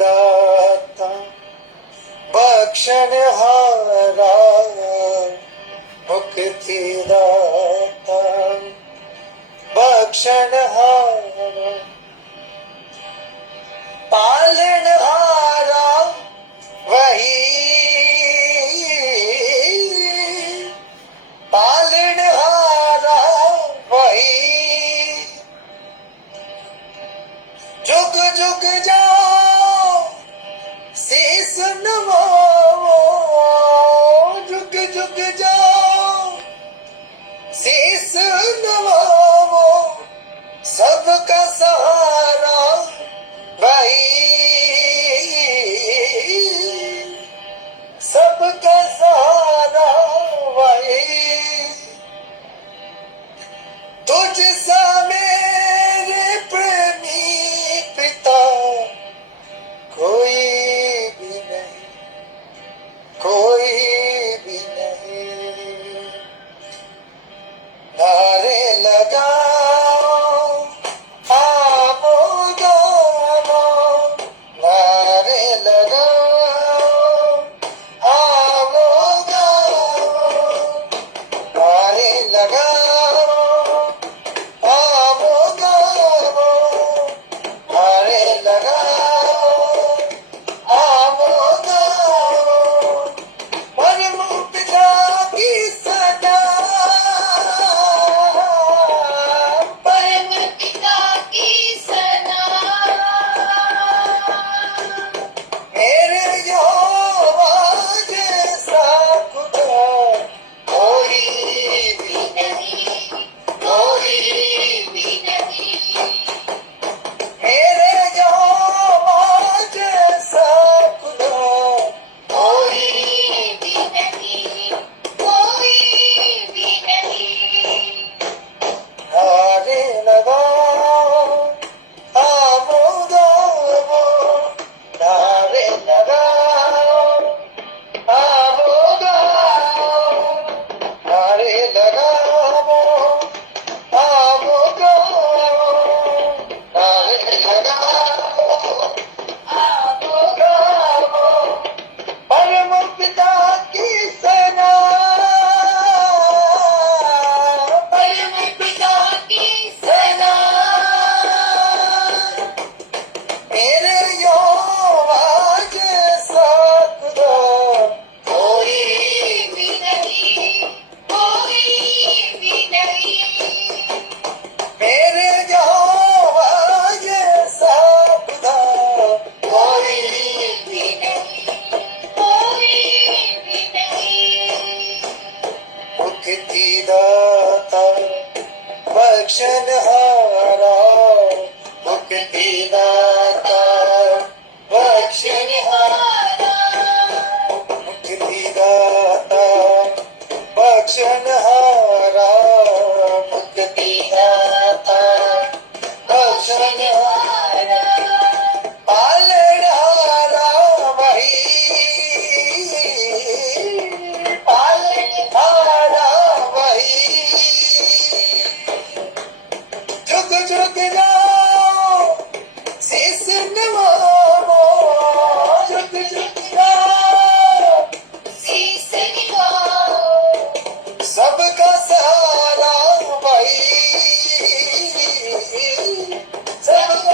दाता बख्शनहारा मुक्ति दाता बख्शनहारा पालनहारा वही पालनहारा वही जुग जुग जाओ शीस नवाओ जुग जुग जाओ शीस नवाओ सबका सहारा वही सबका सहारा वही तुझसा मेरे प्रेमी पिता कोई भी नहीं कोई भी नहीं नारे लगाओ आवो गावो नारे लगाओ आवो गावो नारे लगाओ आवो गावो नारे लगाओ आवो गावो परम पिता की सदा परम पिता की सना मेरे यहोवा जैसा खुदा कोई भी नहीं कोई भी नहीं मेरे यहोवा जैसा खुदा कोई भी नहीं कोई भी नहीं नारे लगाओ आवो गावो नारे लगाओ आवो गावो नारे लगाओ आवो गावो नारे लगाओ आवो गावो परम पिता की सेना परम पिता की सना मेरे यहोवा जैसा खुदा कोई भी नहीं कोई भी नहीं मेरे यहोवा जैसा खुदा कोई भी नहीं कोई भी नहीं मुक्ति दाता बख्शनहारा मुक्ति दाता बख्शनहारा मुक्ति दाता बख्शनहारा मुक्ति दाता बख्शनहारा पालनहारा वही पालनहारा वही जुग जुग जाओ शीस नवाओ जुग जुग जाओ शीस निभाओ सबका सहारा वही सबका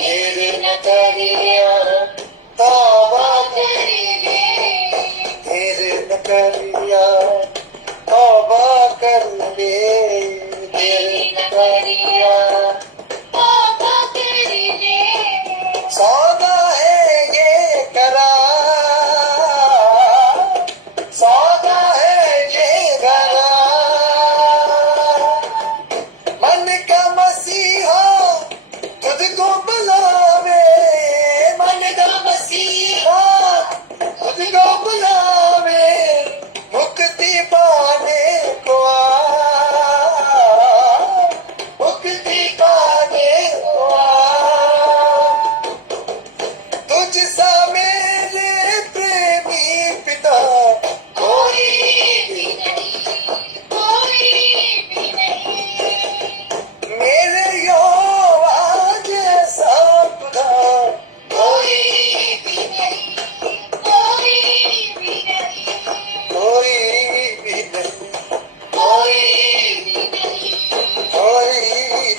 देर न करिया तौबा कर ले देर न करिया तौबा कर ले देर न करिया तौबा कर ले सौदा है ये करार सौदा है ये करार मन का मसीहा तुझको बुलावे मन का मसीहा तुझको बुलावे मुक्ति पाने को आ मुक्ति पाने को आ तुझ सा मेरे प्रेमी पिता कोई भी नहीं कोई भी नहीं मेरे यहोवा जैसा खुदा कोई भी नहीं कोई भी नहीं कोई भी नहीं कोई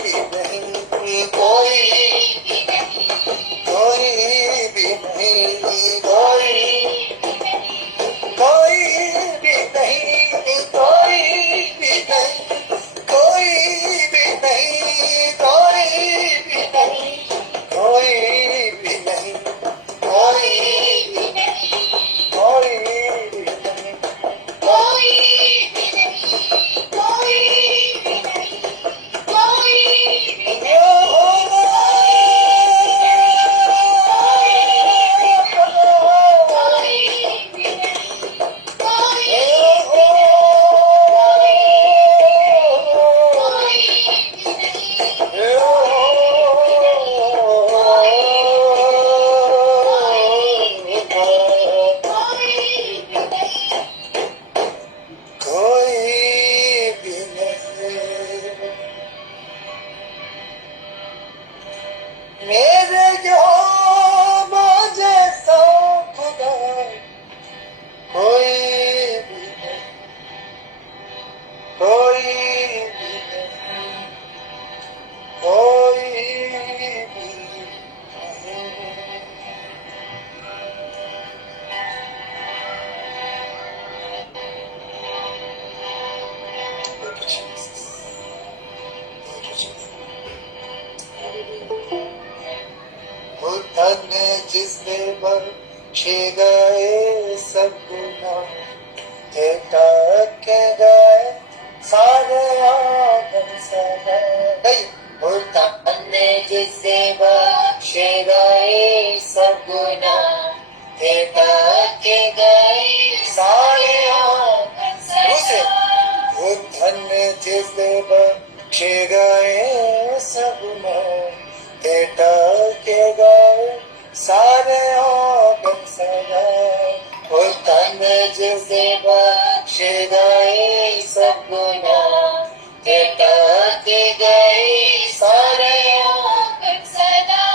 भी नहीं कोई भी नहीं कोई भी नहीं कोई भी नहीं कोई कोई कोई भी भी नहीं नहीं कोई भी नहीं कोई भी नहीं कोई भी नहीं कोई भी नहीं कोई कोई भी नहीं भी नहीं कोई भी नहीं कोई भी नहीं कोई भी नहीं कोई भी नहीं कोई कोई भी नहीं कोई भी नहीं कोई भी नहीं मेरे यहोवा जैसा खुदा कोई भी नहीं कोई भी नहीं कोई भी नहीं वो धन जिसने बख्शे गए सब गुनाह देखा के गए सारे आंगन सजाए वो धन जिससे बख्शे गए सब गुनाह देखा के गए सारे आंगन सजाए वो धन जिसने बख्शे गए सब गुनाह बेटा के गए सारे आंगन सजाए वो धन जिसे बख्शे गए सब गुनाह बेटा के गए सारे आंगन सदा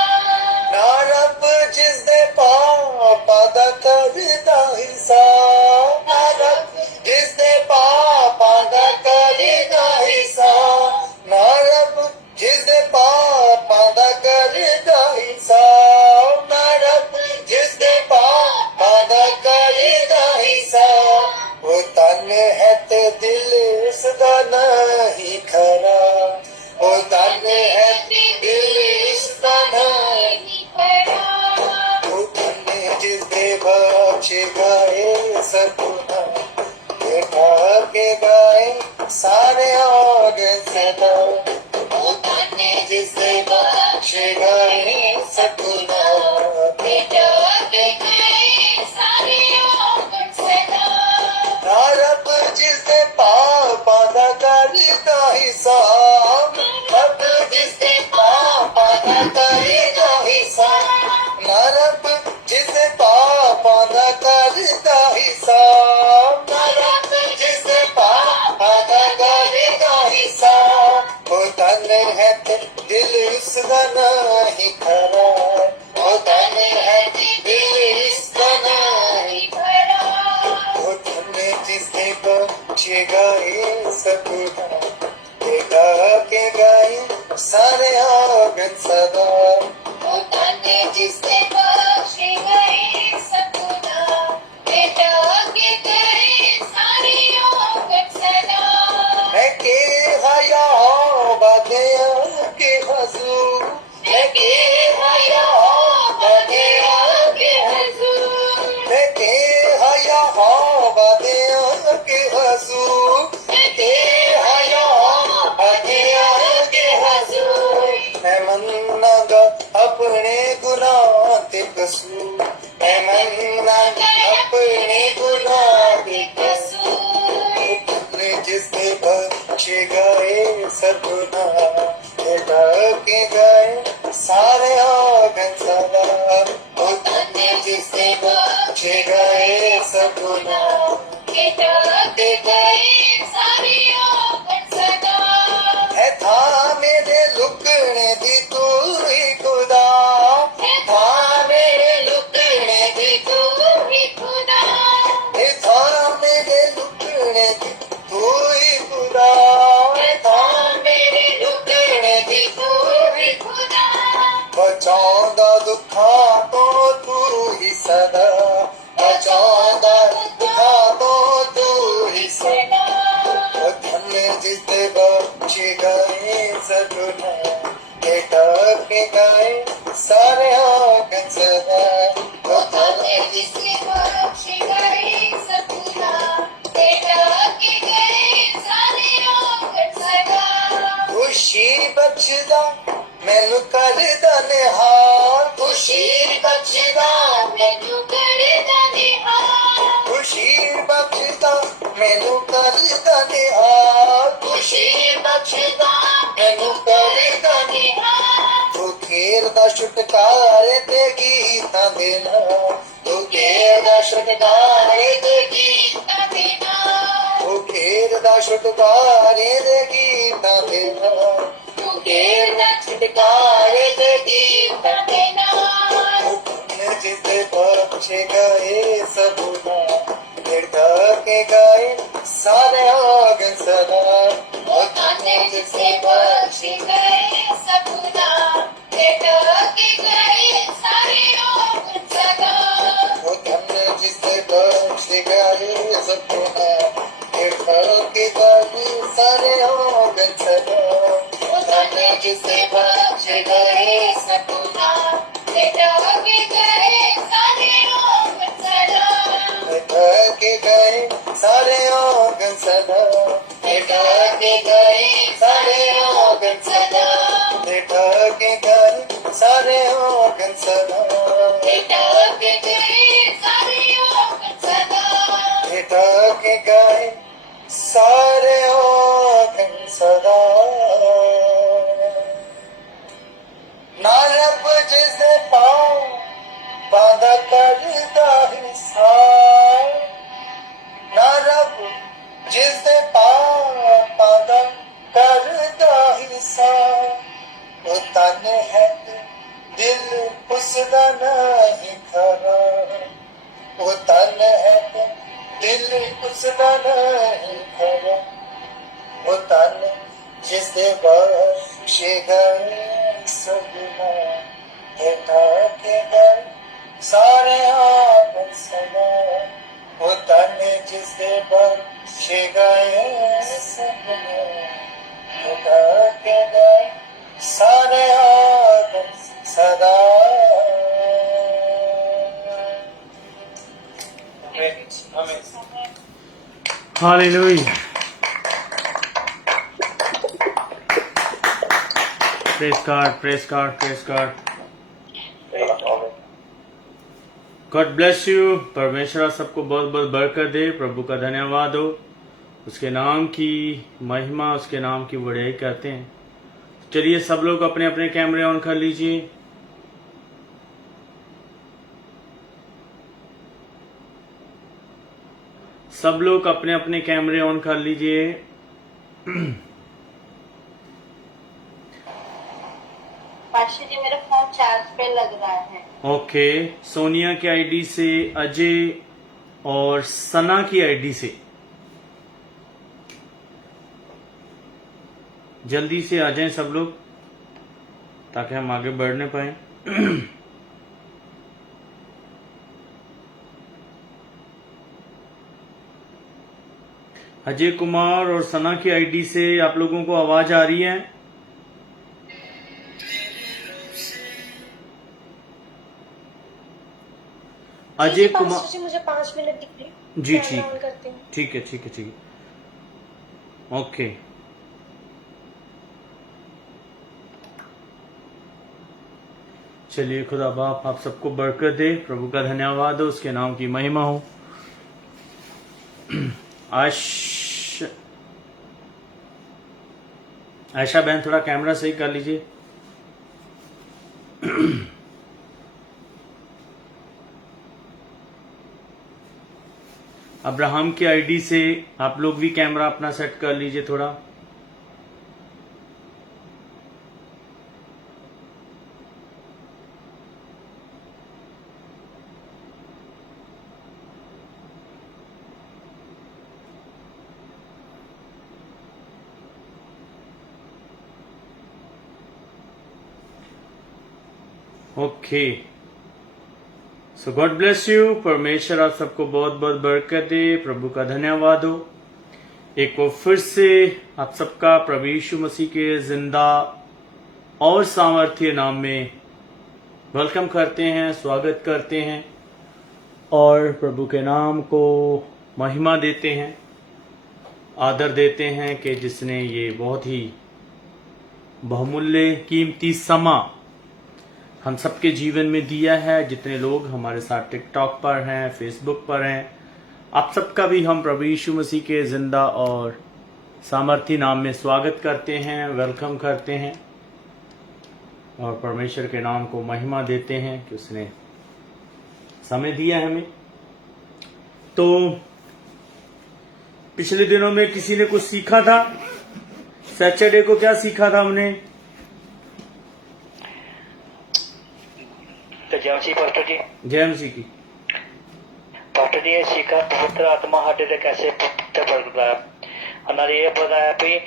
ना रब जिसने पापा दा करदा हिसाब ना रब जिसने पापा दा करदा हिसाब ना रब जिसने पापा दा करदा हिसाब ना रब जिसने पापा दा करदा हिसाब वो तन है ते दिल इसदा नहीं खरा वो तन है दिल इसदा नहीं वो तन जिसने बख्शे गए सब गुनाह देखा के गए सारे आंगन सदा वो तन जिसने बख्शे गए सब गुनाह बेटा के गए सारे आंगन सदा ना रब जिसने पापा दा करदा हिसाब रब जिसने पापा दा करदा हिसाब ना रब जिसने पापा दा करदा हिसाब ना रब जिसने पापा दा करदा हिसाब वो धन है ते दिल उसका नहीं खरा वो धन है दिल इसका नहीं वो धन जिसने बख्शे गए सब गुनाह देखा के गए सारे आंगन सदा ਮੰਨਾਂਗਾ ਆਪਣੇ ਗੁਨਾਹ ਤੇ ਕਸੂਰ, ਮੈਂ ਮੰਨਾਂਗਾ ਆਪਣੇ ਗੁਨਾਹ ਤੇ ਕਸੂਰ, ਜਿਸਨੇ ਬਖਸ਼ੇ ਗਏ ਸਭ ਗੁਨਾਹ, ਤੇ ਢਕੇ ਗਏ ਸਾਰੇ ਆਗਨ ਸਦਾ, ਉਹ ਤਨੇ ਜਿਸਨੇ ਬਖਸ਼ੇ ਗਏ ਸਭ ਗੁਨਾਹ, के ढके गए सारी औकड़ सदा। है था मेरे लुकने दी तू ही खुदा, है था मेरे लुकने दी तू ही खुदा। है था मेरे लुकने दी तू ही खुदा, है था मेरे लुकने दी तू ही खुदा। बचाऊंगा दुखा तो तू ही सदा, बचाऊंगा दुखा तो तू ही सदा, धन्य जिसने बख्शे गए सदगुना, ढके गए सारे आंगन सदा, वो धन्य जिसने बख्शे गए सब गुनाह, ते ढके गए सारे औकड़ सदा। खुशी बख्शदा मैनू करदा निहाल, खुशी बख्शदा मैनू करदा निहाल। खुशी बख्शदा मैनू करदा निहाल, खुशी बख्शदा मैनू करदा निहाल। तू खेर दा छुटकारे ते गीतां दे नाल, तू खेर दा छुटकारे ते गीतां दे नाल। तू खेर दा छुटकारे ते गीतां दे नाल, तू खेर दा छुटकारे ते गीतां दे नाल। जिसने बख्शे गए सब गुनाह, ढके गए सारे आंगन सदा, वो धन्य जिसने बख्शे गए सब गुनाह, ते ढके गए सारे औकड़ सदा। वो धन्य जिसने बख्शे गए सब गुनाह, ढके गए सारे आंगन सदा, वो धन्य जिसने बख्शे गए सब गुनाह, ते ढके गए सारे औकड़ सदा। ढके गए सारे आंगन सदा, ढके गए सारे औकड़ सदा। ढके गए सारे आंगन सदा, ढके गए सारे औकड़ सदा। ढके गए सारे आंगन सदा। ना रब जिसने पाओ बांधा करदा हिसाब, ना रब जिसने पाओ बांधा करदा हिसाब, वो तन है दिल उसदा नहीं खरा, वो तन है दिल उसदा नहीं खरा, वो तन जिसने बख्शे गए सब गुनाह, ढके गए सारे आंगन सदा, वो तन जिसने बख्शे गए सब गुनाह, ढके गए सारे आंगन सदा। आमीन। Hallelujah. Praise God, praise God, praise God. God bless you. परमेश्वर सबको बहुत बहुत बरकत दे। प्रभु का धन्यवाद हो, उसके नाम की महिमा, उसके नाम की बढ़ाई करते हैं। चलिए सब लोग अपने अपने कैमरे ऑन कर लीजिए। सब लोग अपने अपने कैमरे ऑन कर लीजिए। पाशा जी मेरा फोन चार्ज पे लग रहा है। ओके, सोनिया की आईडी से, अजय और सना की आईडी से जल्दी से आ जाएं सब लोग, ताकि हम आगे बढ़ने पाए। अजय कुमार और सना की आईडी से आप लोगों को आवाज आ रही है? अजय कुमार जी मुझे 5 मिनट दीजिए। जी कैमरा ठीक ऑन करती हूँ। ठीक है ठीक है ठीक है ओके। चलिए खुदा बाप आप सबको बरकत दे, प्रभु का धन्यवाद हो, उसके नाम की महिमा हो। आयशा बहन थोड़ा कैमरा सही कर लीजिए। अब्राहम की आईडी से आप लोग भी कैमरा अपना सेट कर लीजिए थोड़ा। Okay, so God bless you. परमेश्वर आप सबको बहुत बहुत बरकत दे, प्रभु का धन्यवाद हो। एक बार फिर से आप सबका प्रभु यीशु मसीह के जिंदा और सामर्थ्य नाम में वेलकम करते हैं, स्वागत करते हैं और प्रभु के नाम को महिमा देते हैं, आदर देते हैं कि जिसने ये बहुत ही बहुमूल्य कीमती समा हम सबके जीवन में दिया है। जितने लोग हमारे साथ टिकटॉक पर हैं, फेसबुक पर हैं, आप सबका भी हम प्रभु यीशु मसीह के जिंदा और सामर्थी नाम में स्वागत करते हैं, वेलकम करते हैं और परमेश्वर के नाम को महिमा देते हैं कि उसने समय दिया है हमें। तो पिछले दिनों में किसी ने कुछ सीखा था? सैटरडे को क्या सीखा था हमने? तो जयमसी पास्टर जी, जयमसी की पास्टर जी ये सीखा पवित्र आत्मा हटे से कैसे पकड़ता है। हमारे ये बताया भी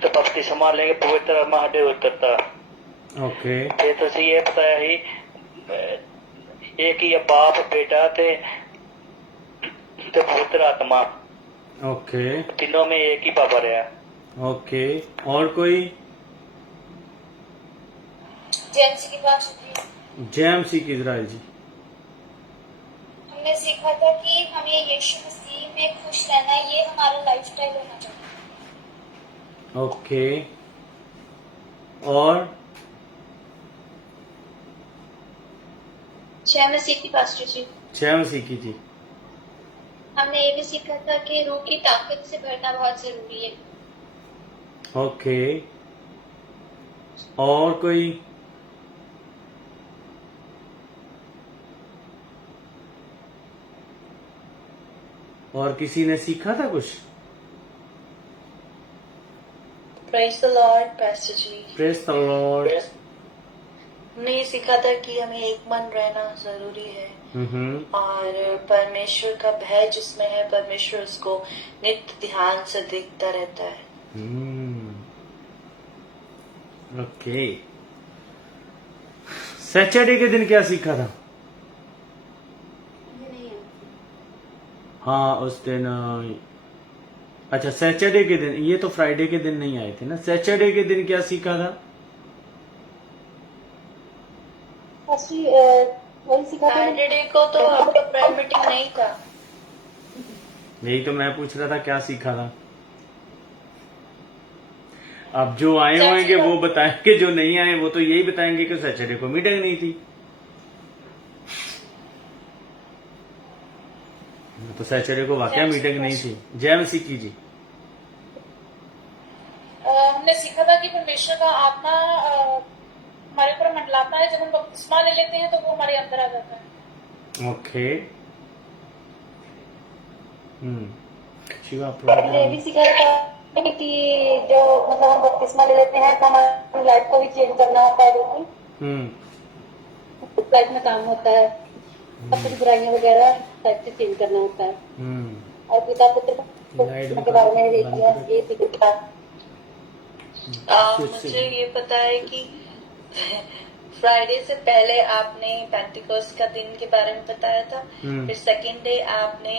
तो बपतिस्मा लेंगे पवित्र आत्मा हटे उतरता। ओके, फिर तो ये बताया ही एक ही बाप बेटा थे तो पवित्र आत्मा, ओके, तीनों में एक ही पापा रहा। ओके, और कोई? जेम्स की बात सुनिए। जेएमसी की इजराइल जी। हमने सीखा था कि हमें यीशु मसीह में खुश रहना, ये हमारा लाइफस्टाइल होना चाहिए। ओके, और? जय मसीह की पास्टर जी। जेएमसी की जी। हमने ये भी सीखा था कि रूह की ताकत से भरना बहुत जरूरी है। ओके, और कोई? और किसी ने सीखा था कुछ? Praise the Lord pastor ji. Praise the Lord. हमने ये सीखा था कि हमें एक मन रहना जरूरी है और परमेश्वर का भय जिसमें है परमेश्वर उसको नित्य ध्यान से देखता रहता है। ओके, सैटरडे के दिन क्या सीखा था? हाँ उस दिन, अच्छा सैटरडे के दिन, ये तो फ्राइडे के दिन नहीं आए थे ना। सैटरडे के दिन क्या सीखा था? सैटरडे को तो आपका प्रेयर मीटिंग नहीं था। यही तो मैं पूछ रहा था क्या सीखा था। अब जो आए होंगे वो बताएंगे, जो नहीं आए वो तो यही बताएंगे कि सैटरडे को मीटिंग नहीं थी। तो सैटरडे को वाकई मीटिंग नहीं थी। जेएमसी की जी। हमने सीखा था कि परमेश्वर का आत्मा हमारे ऊपर मंडलाता है। जब हम बपतिस्मा ले लेते हैं तो वो हमारे अंदर आ जाता है। ओके, शिवा ये भी सीखा था कि जो मतलब हम बपतिस्मा ले लेते हैं तो हमारी लाइफ को भी चेंज करना होता है। लाइफ में काम होता है, सब कुछ बुराइयां वगैरह लाइफ से चेंज करना होता है। और पिता पुत्र के बारे में ये सीखा। मुझे ये पता है कि फ्राइडे से पहले आपने पेंटिकोस्ट का दिन के बारे में बताया था। फिर सेकेंड डे आपने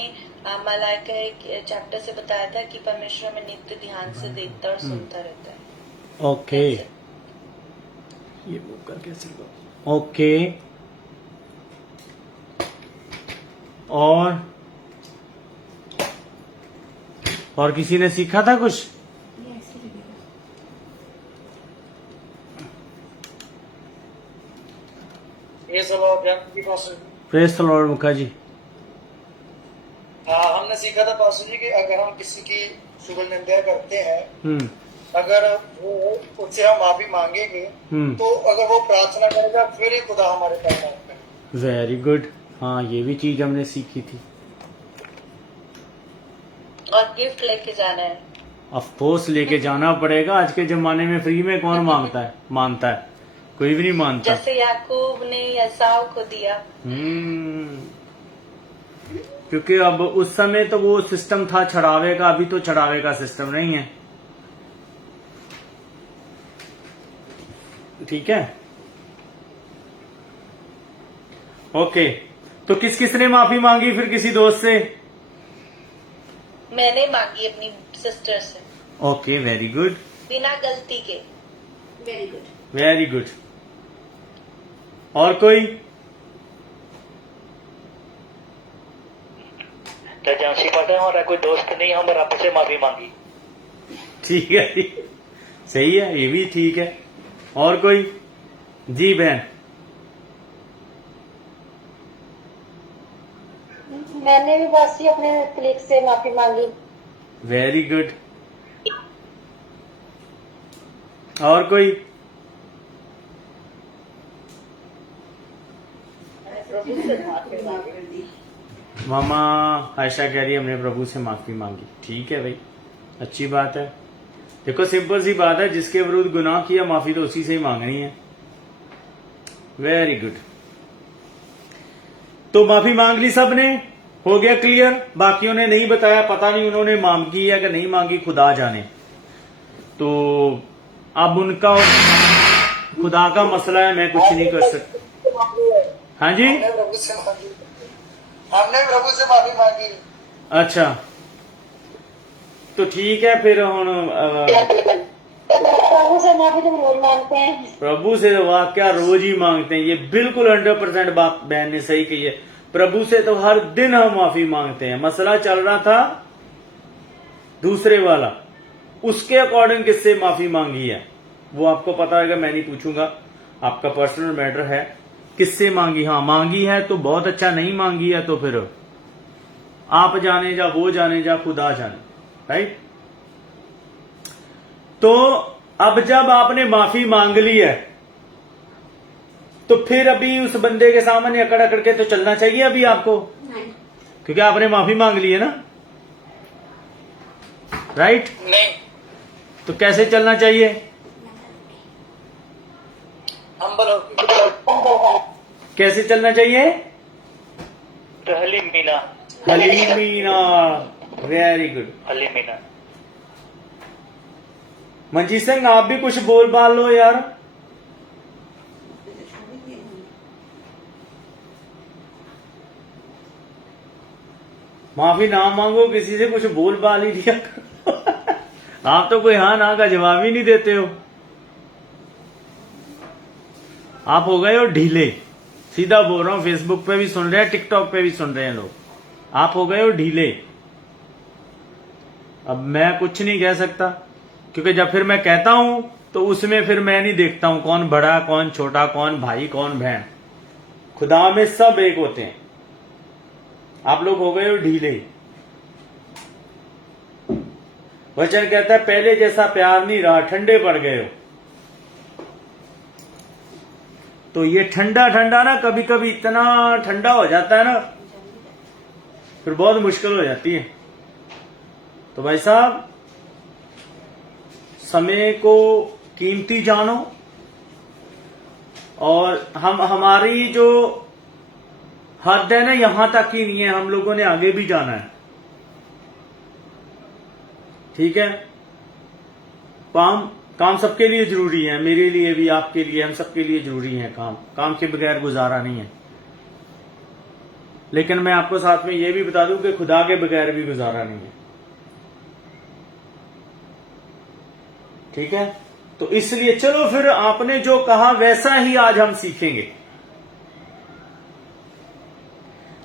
मलाइका के चैप्टर से बताया था कि परमेश्वर में नित्य ध्यान से देखता और सुनता रहता है। ओके, ये बुक का कैसे? ओके, और किसी ने सीखा था कुछ? ये सब और ध्यान की pastor ji. Praise the Lord Mukha ji. हाँ, हमने सीखा था पास्टर जी कि अगर हम किसी की शुगल निंदा करते हैं, हम्म अगर वो उससे हम माफी मांगेंगे, तो अगर वो प्रार्थना करेगा फिर ही खुदा हमारे पास माफ करेगा। Very good. हाँ, ये भी चीज हमने सीखी थी। और गिफ्ट लेके जाना है। ऑफ कोर्स लेके जाना पड़ेगा। आज के जमाने में फ्री में कौन मांगता है, मानता है? कोई भी नहीं मानता। जैसे याकूब ने एसाव को दिया। क्योंकि अब उस समय तो वो सिस्टम था छड़ावे का, अभी तो छड़ावे का सिस्टम नहीं है। ठीक है, ओके। तो किस किस ने माफी मांगी फिर किसी दोस्त से? मैंने मांगी अपनी सिस्टर से, ओके, वेरी गुड, बिना गलती के। Very good. Very good. और कोई? तो जानसी पता है हमारा कोई दोस्त नहीं, हम रब से माफी मांगी। ठीक है जी, सही है, ये भी ठीक है। और कोई? जी बहन। मैंने भी बस ही अपने क्लिक से माफी मांगी। Very good. और कोई? मामा आयशा कह रही है हमने प्रभु से माफी मांगी। ठीक है भाई, अच्छी बात है। देखो सिंपल सी बात है, जिसके विरुद्ध गुनाह किया माफी तो उसी से ही मांगनी है। Very good. तो माफी मांग ली सबने, हो गया क्लियर। बाकियों ने नहीं बताया, पता नहीं उन्होंने मांगी या कि नहीं मांगी, खुदा जाने। तो अब उनका खुदा का मसला है, मैं कुछ नहीं कर सकता। हाँ जी, हमने प्रभु से मांगी, हमने प्रभु से माफी मांगी। अच्छा, तो ठीक है फिर। प्रभु से माफी तो रोज मांगते हैं। प्रभु से वाक्य रोज ही मांगते हैं, ये बिल्कुल 100% बात बहन ने सही कही है। प्रभु से तो हर दिन हम माफी मांगते हैं। मसला चल रहा था दूसरे वाला, उसके अकॉर्डिंग किससे माफी मांगी है वो आपको पता है, मैं नहीं पूछूंगा, आपका पर्सनल मैटर है। किससे मांगी? हाँ मांगी है तो बहुत अच्छा, नहीं मांगी है तो फिर आप जाने, जा वो जाने, जा खुदा जाने। राइट। तो अब जब आपने माफी मांग ली है तो फिर अभी उस बंदे के सामने अकड़ अकड़ के तो चलना चाहिए अभी आपको, क्योंकि आपने माफी मांग ली है ना। राइट। नहीं, तो कैसे चलना चाहिए? हम्बल होके। कैसे चलना चाहिए? तो हलीमीना। हलीमीना। Very good. हलीमीना। मंजीत सिंह आप भी कुछ बोल बाल लो यार। माफी ना मांगो किसी से, कुछ बोल बाल ही दिया करो। आप तो कोई हाँ ना का जवाब ही नहीं देते हो। आप हो गए हो ढीले, सीधा बोल रहा हूं। फेसबुक पे भी सुन रहे हैं, टिकटॉक पे भी सुन रहे हैं लोग। आप हो गए हो ढीले। अब मैं कुछ नहीं कह सकता, क्योंकि जब फिर मैं कहता हूं तो उसमें फिर मैं नहीं देखता हूं कौन बड़ा कौन छोटा, कौन भाई कौन बहन। खुदा में सब एक होते हैं। आप लोग हो गए हो ढीले। वचन कहता है पहले जैसा प्यार नहीं रहा, ठंडे पड़ गए हो। तो ये ठंडा ठंडा ना कभी कभी इतना ठंडा हो जाता है ना, फिर बहुत मुश्किल हो जाती है। तो भाई साहब, समय को कीमती जानो, और हमारी जो हद है ना यहां तक ही नहीं है, हम लोगों ने आगे भी जाना है। ठीक है। काम सबके लिए जरूरी है, मेरे लिए भी, आपके लिए, हम सबके लिए जरूरी है। काम के बगैर गुजारा नहीं है। लेकिन मैं आपको साथ में यह भी बता दूं कि खुदा के बगैर भी गुजारा नहीं है। ठीक है। तो इसलिए चलो फिर आपने जो कहा वैसा ही आज हम सीखेंगे।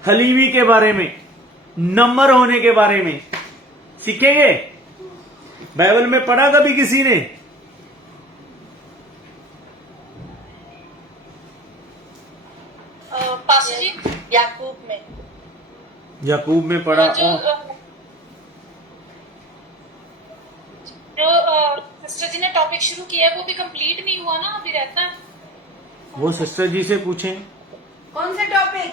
हलीमी के बारे में, नंबर होने के बारे में सीखेंगे। बाइबल में पढ़ा कभी किसी ने? पास्टर जी याकूब में। याकूब में पढ़ा। जो सिस्टर जी ने टॉपिक शुरू किया है वो भी कंप्लीट नहीं हुआ ना, अभी रहता है। वो सिस्टर जी से पूछें। कौन सा टॉपिक?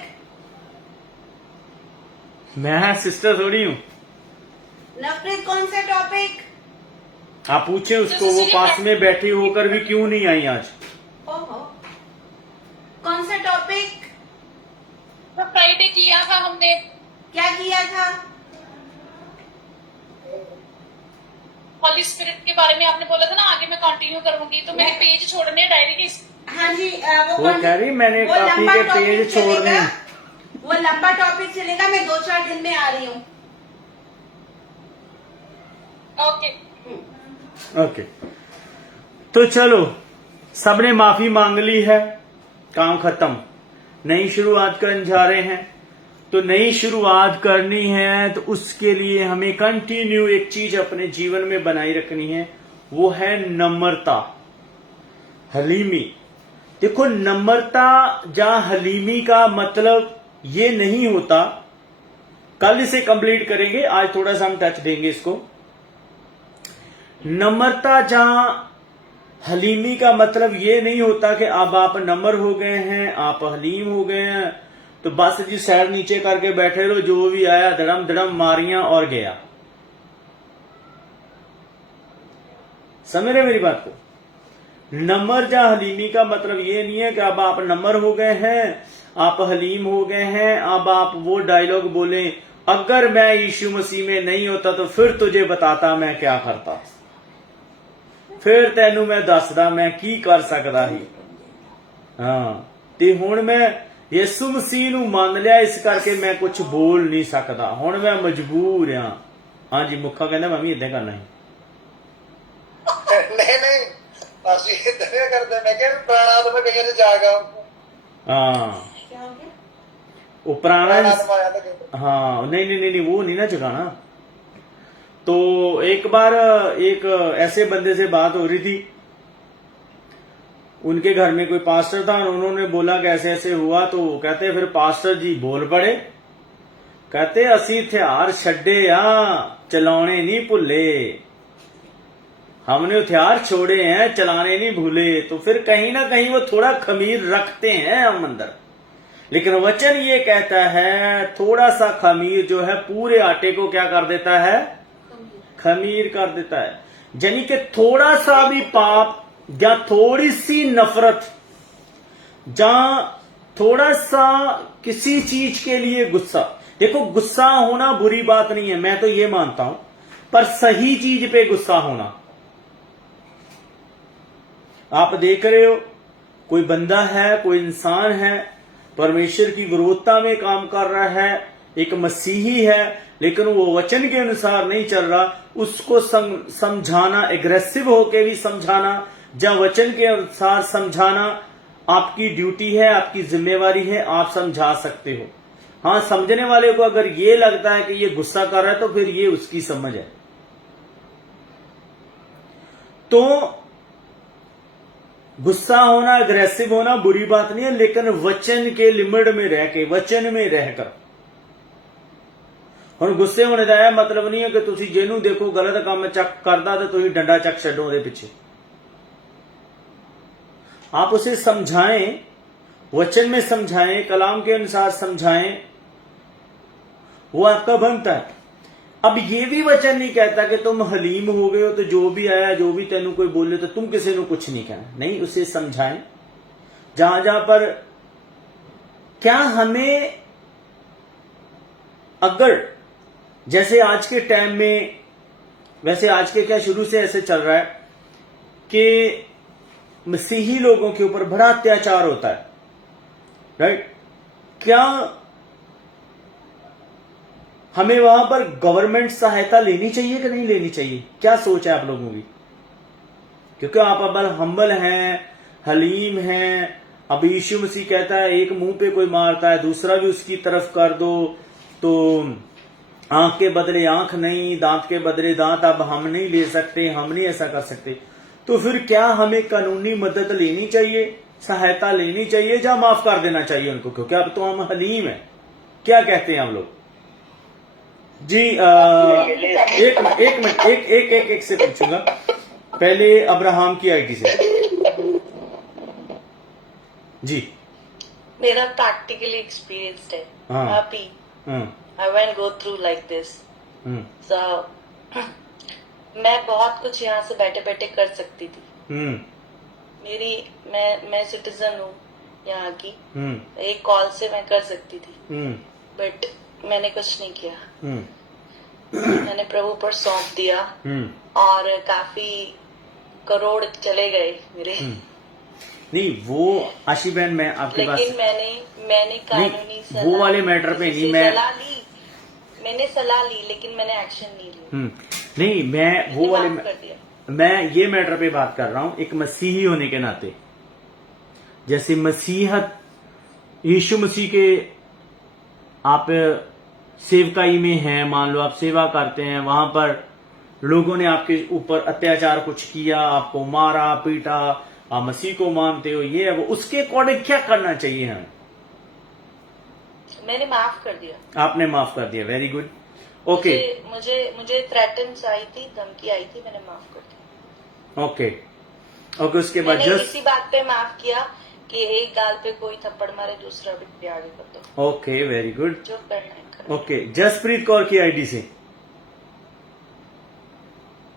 मैं सिस्टर थोड़ी हूँ। नवप्रीत कौन सा टॉपिक? आप पूछे उसको, वो पास में बैठी होकर भी क्यों नहीं आई आज। ओहो, कौन सा टॉपिक? तो फ्राइडे किया था हमने। क्या किया था? हॉली स्पिरिट के बारे में आपने बोला था ना, आगे मैं कंटिन्यू करूंगी, तो मैंने पेज छोड़ने डायरी के। हाँ जी, वो कह रही मैंने काफी के पेज छोड़ने। वो लंबा टॉपिक चलेगा, मैं 2-4 दिन में आ रही हूँ। ओके ओके, तो चलो सबने माफी मांग ली है, काम खत्म। नई शुरुआत करने जा रहे हैं, तो नई शुरुआत करनी है तो उसके लिए हमें कंटिन्यू एक चीज अपने जीवन में बनाई रखनी है, वो है नम्रता, हलीमी। देखो, नम्रता या हलीमी का मतलब ये नहीं होता, कल इसे कंप्लीट करेंगे, आज थोड़ा सा हम टच देंगे इसको। नम्रता या हलीमी का मतलब ये नहीं होता कि अब आप नम्र हो गए हैं, आप हलीम हो गए हैं तो बस जी सैर नीचे करके बैठे रहो, जो भी आया धड़म धड़म मारियां और गया। समझ रहे मेरी बात को? नम्र या हलीमी का मतलब ये नहीं है कि अब आप नम्र हो गए हैं, आप हलीम हो गए हैं, अब आप वो डायलॉग बोलें, अगर मैं यीशु मसीह में नहीं होता तो फिर तुझे बताता मैं क्या करता, फिर तेनू मैं दसदा मैं की कर सकदा ही। हाँ, ते हुण मैं यीशु मसीह नू मान लिया, इस करके मैं कुछ बोल नहीं सकदा, हुण मैं मजबूर हां। हाँ जी, मुखा कहंदा मैं भी इदां करना है। नहीं नहीं, ਅਸੀਂ ਇਦਾਂ ਨਹੀਂ ਕਰਦੇ। ਮੈਂ ਕਿਹਾ ਪੁਰਾਣਾ ਤਾਂ ਮੈਂ ਕਈਆਂ ਦੇ ਜਾਗਾ। हाँ, वो पुराना। हाँ, नहीं वो नहीं ना जगाना। तो एक बार एक ऐसे बंदे से बात हो रही थी, उनके घर में कोई पास्टर था, उन्होंने बोला कि ऐसे ऐसे हुआ, तो कहते फिर पास्टर जी बोल पड़े, कहते असी हथियार छड्डे आ, चलाने नहीं भुले, हमने हथियार छोड़े हैं, चलाने नहीं भूले। तो फिर कहीं ना कहीं वो थोड़ा खमीर रखते हैं हम अंदर, लेकिन वचन ये कहता है थोड़ा सा खमीर जो है पूरे आटे को क्या कर देता है, खमीर कर देता है। यानी कि थोड़ा सा भी पाप या थोड़ी सी नफरत या थोड़ा सा किसी चीज के लिए गुस्सा, देखो गुस्सा होना बुरी बात नहीं है, मैं तो ये मानता हूं, पर सही चीज पे गुस्सा होना। आप देख रहे हो कोई बंदा है, कोई इंसान है, परमेश्वर की विरोधता में काम कर रहा है, एक मसीही है, लेकिन वो वचन के अनुसार नहीं चल रहा, उसको समझाना, एग्रेसिव होके भी समझाना या वचन के अनुसार समझाना आपकी ड्यूटी है, आपकी जिम्मेवारी है, आप समझा सकते हो। हाँ, समझने वाले को अगर ये लगता है कि ये गुस्सा कर रहा है तो फिर ये उसकी समझ है। तो गुस्सा होना, अग्रेसिव होना बुरी बात नहीं है, लेकिन वचन के लिमिट में रह के, वचन में रहकर। हुण गुस्से होने का मतलब नहीं है कि तुसी जिन्हों देखो गलत काम चक करदा तो तुसी डंडा चक छड्डो उहदे पिछे। आप उसे समझाएं, वचन में समझाएं, कलाम के अनुसार समझाएं, वो आपका बनता है। अब ये भी वचन नहीं कहता कि तुम हलीम हो गए हो तो जो भी आया, जो भी तेनू कोई बोले तो तुम किसी को कुछ नहीं कहना, नहीं, उसे समझाएं। जहां जहां पर क्या हमें, अगर जैसे आज के टाइम में, वैसे आज के क्या शुरू से ऐसे चल रहा है कि मसीही लोगों के ऊपर बड़ा अत्याचार होता है, राइट? क्या हमें वहां पर गवर्नमेंट सहायता लेनी चाहिए कि नहीं लेनी चाहिए? क्या सोच है आप लोगों की? क्योंकि आप अब हम्बल हैं, हलीम हैं। अब यीशु मसीह कहता है एक मुंह पे कोई मारता है दूसरा भी उसकी तरफ कर दो, तो आंख के बदले आंख नहीं, दांत के बदले दांत अब हम नहीं ले सकते, हम नहीं ऐसा कर सकते। तो फिर क्या हमें कानूनी मदद लेनी चाहिए सहायता लेनी चाहिए या माफ कर देना चाहिए उनको, क्योंकि अब तो हम हलीम हैं? क्या कहते हैं हम लोग जी? एक मिनट एक से पूछूंगा, पहले अब्राहम की आईडी से जी। मेरा प्रैक्टिकली एक्सपीरियंस्ड है। हाँ। अभी I went go through like this. So मैं बहुत कुछ यहाँ से बैठे बैठे कर सकती थी। मैं सिटीजन हूँ यहाँ की। एक कॉल से मैं कर सकती थी, बट मैंने कुछ नहीं किया। मैंने प्रभु पर सौंप दिया और काफी करोड़ चले गए मेरे। नहीं वो आशी बहन, मैं आपके पास, लेकिन मैंने कानूनी सलाह, वो वाले मैटर पे नहीं, मैंने सलाह ली लेकिन मैंने एक्शन नहीं लिया। नहीं मैं वो वाले, कर दिया। मैं ये मैटर पे बात कर रहा हूं एक मसीही होने के नाते। जैसे मसीहत, यीशु मसीह के आप सेवकाई में हैं, मान लो आप सेवा करते हैं, वहां पर लोगों ने आपके ऊपर अत्याचार कुछ किया, आपको मारा पीटा, आप मसीह को मानते हो, ये है वो, उसके अकॉर्डिंग क्या करना चाहिए हमें? मैंने माफ कर दिया। आपने माफ कर दिया, वेरी गुड। ओके, मुझे थ्रेटन्स आई थी, धमकी आई थी, मैंने माफ कर दिया। ओके, उसके बाद मैंने इसी बात पे माफ किया कि एक गाल पे कोई थप्पड़ मारे, दूसरा भी आगे कर दो। Okay, very good. जो करना है कर। ओके, जसप्रीत कौर की आईडी से।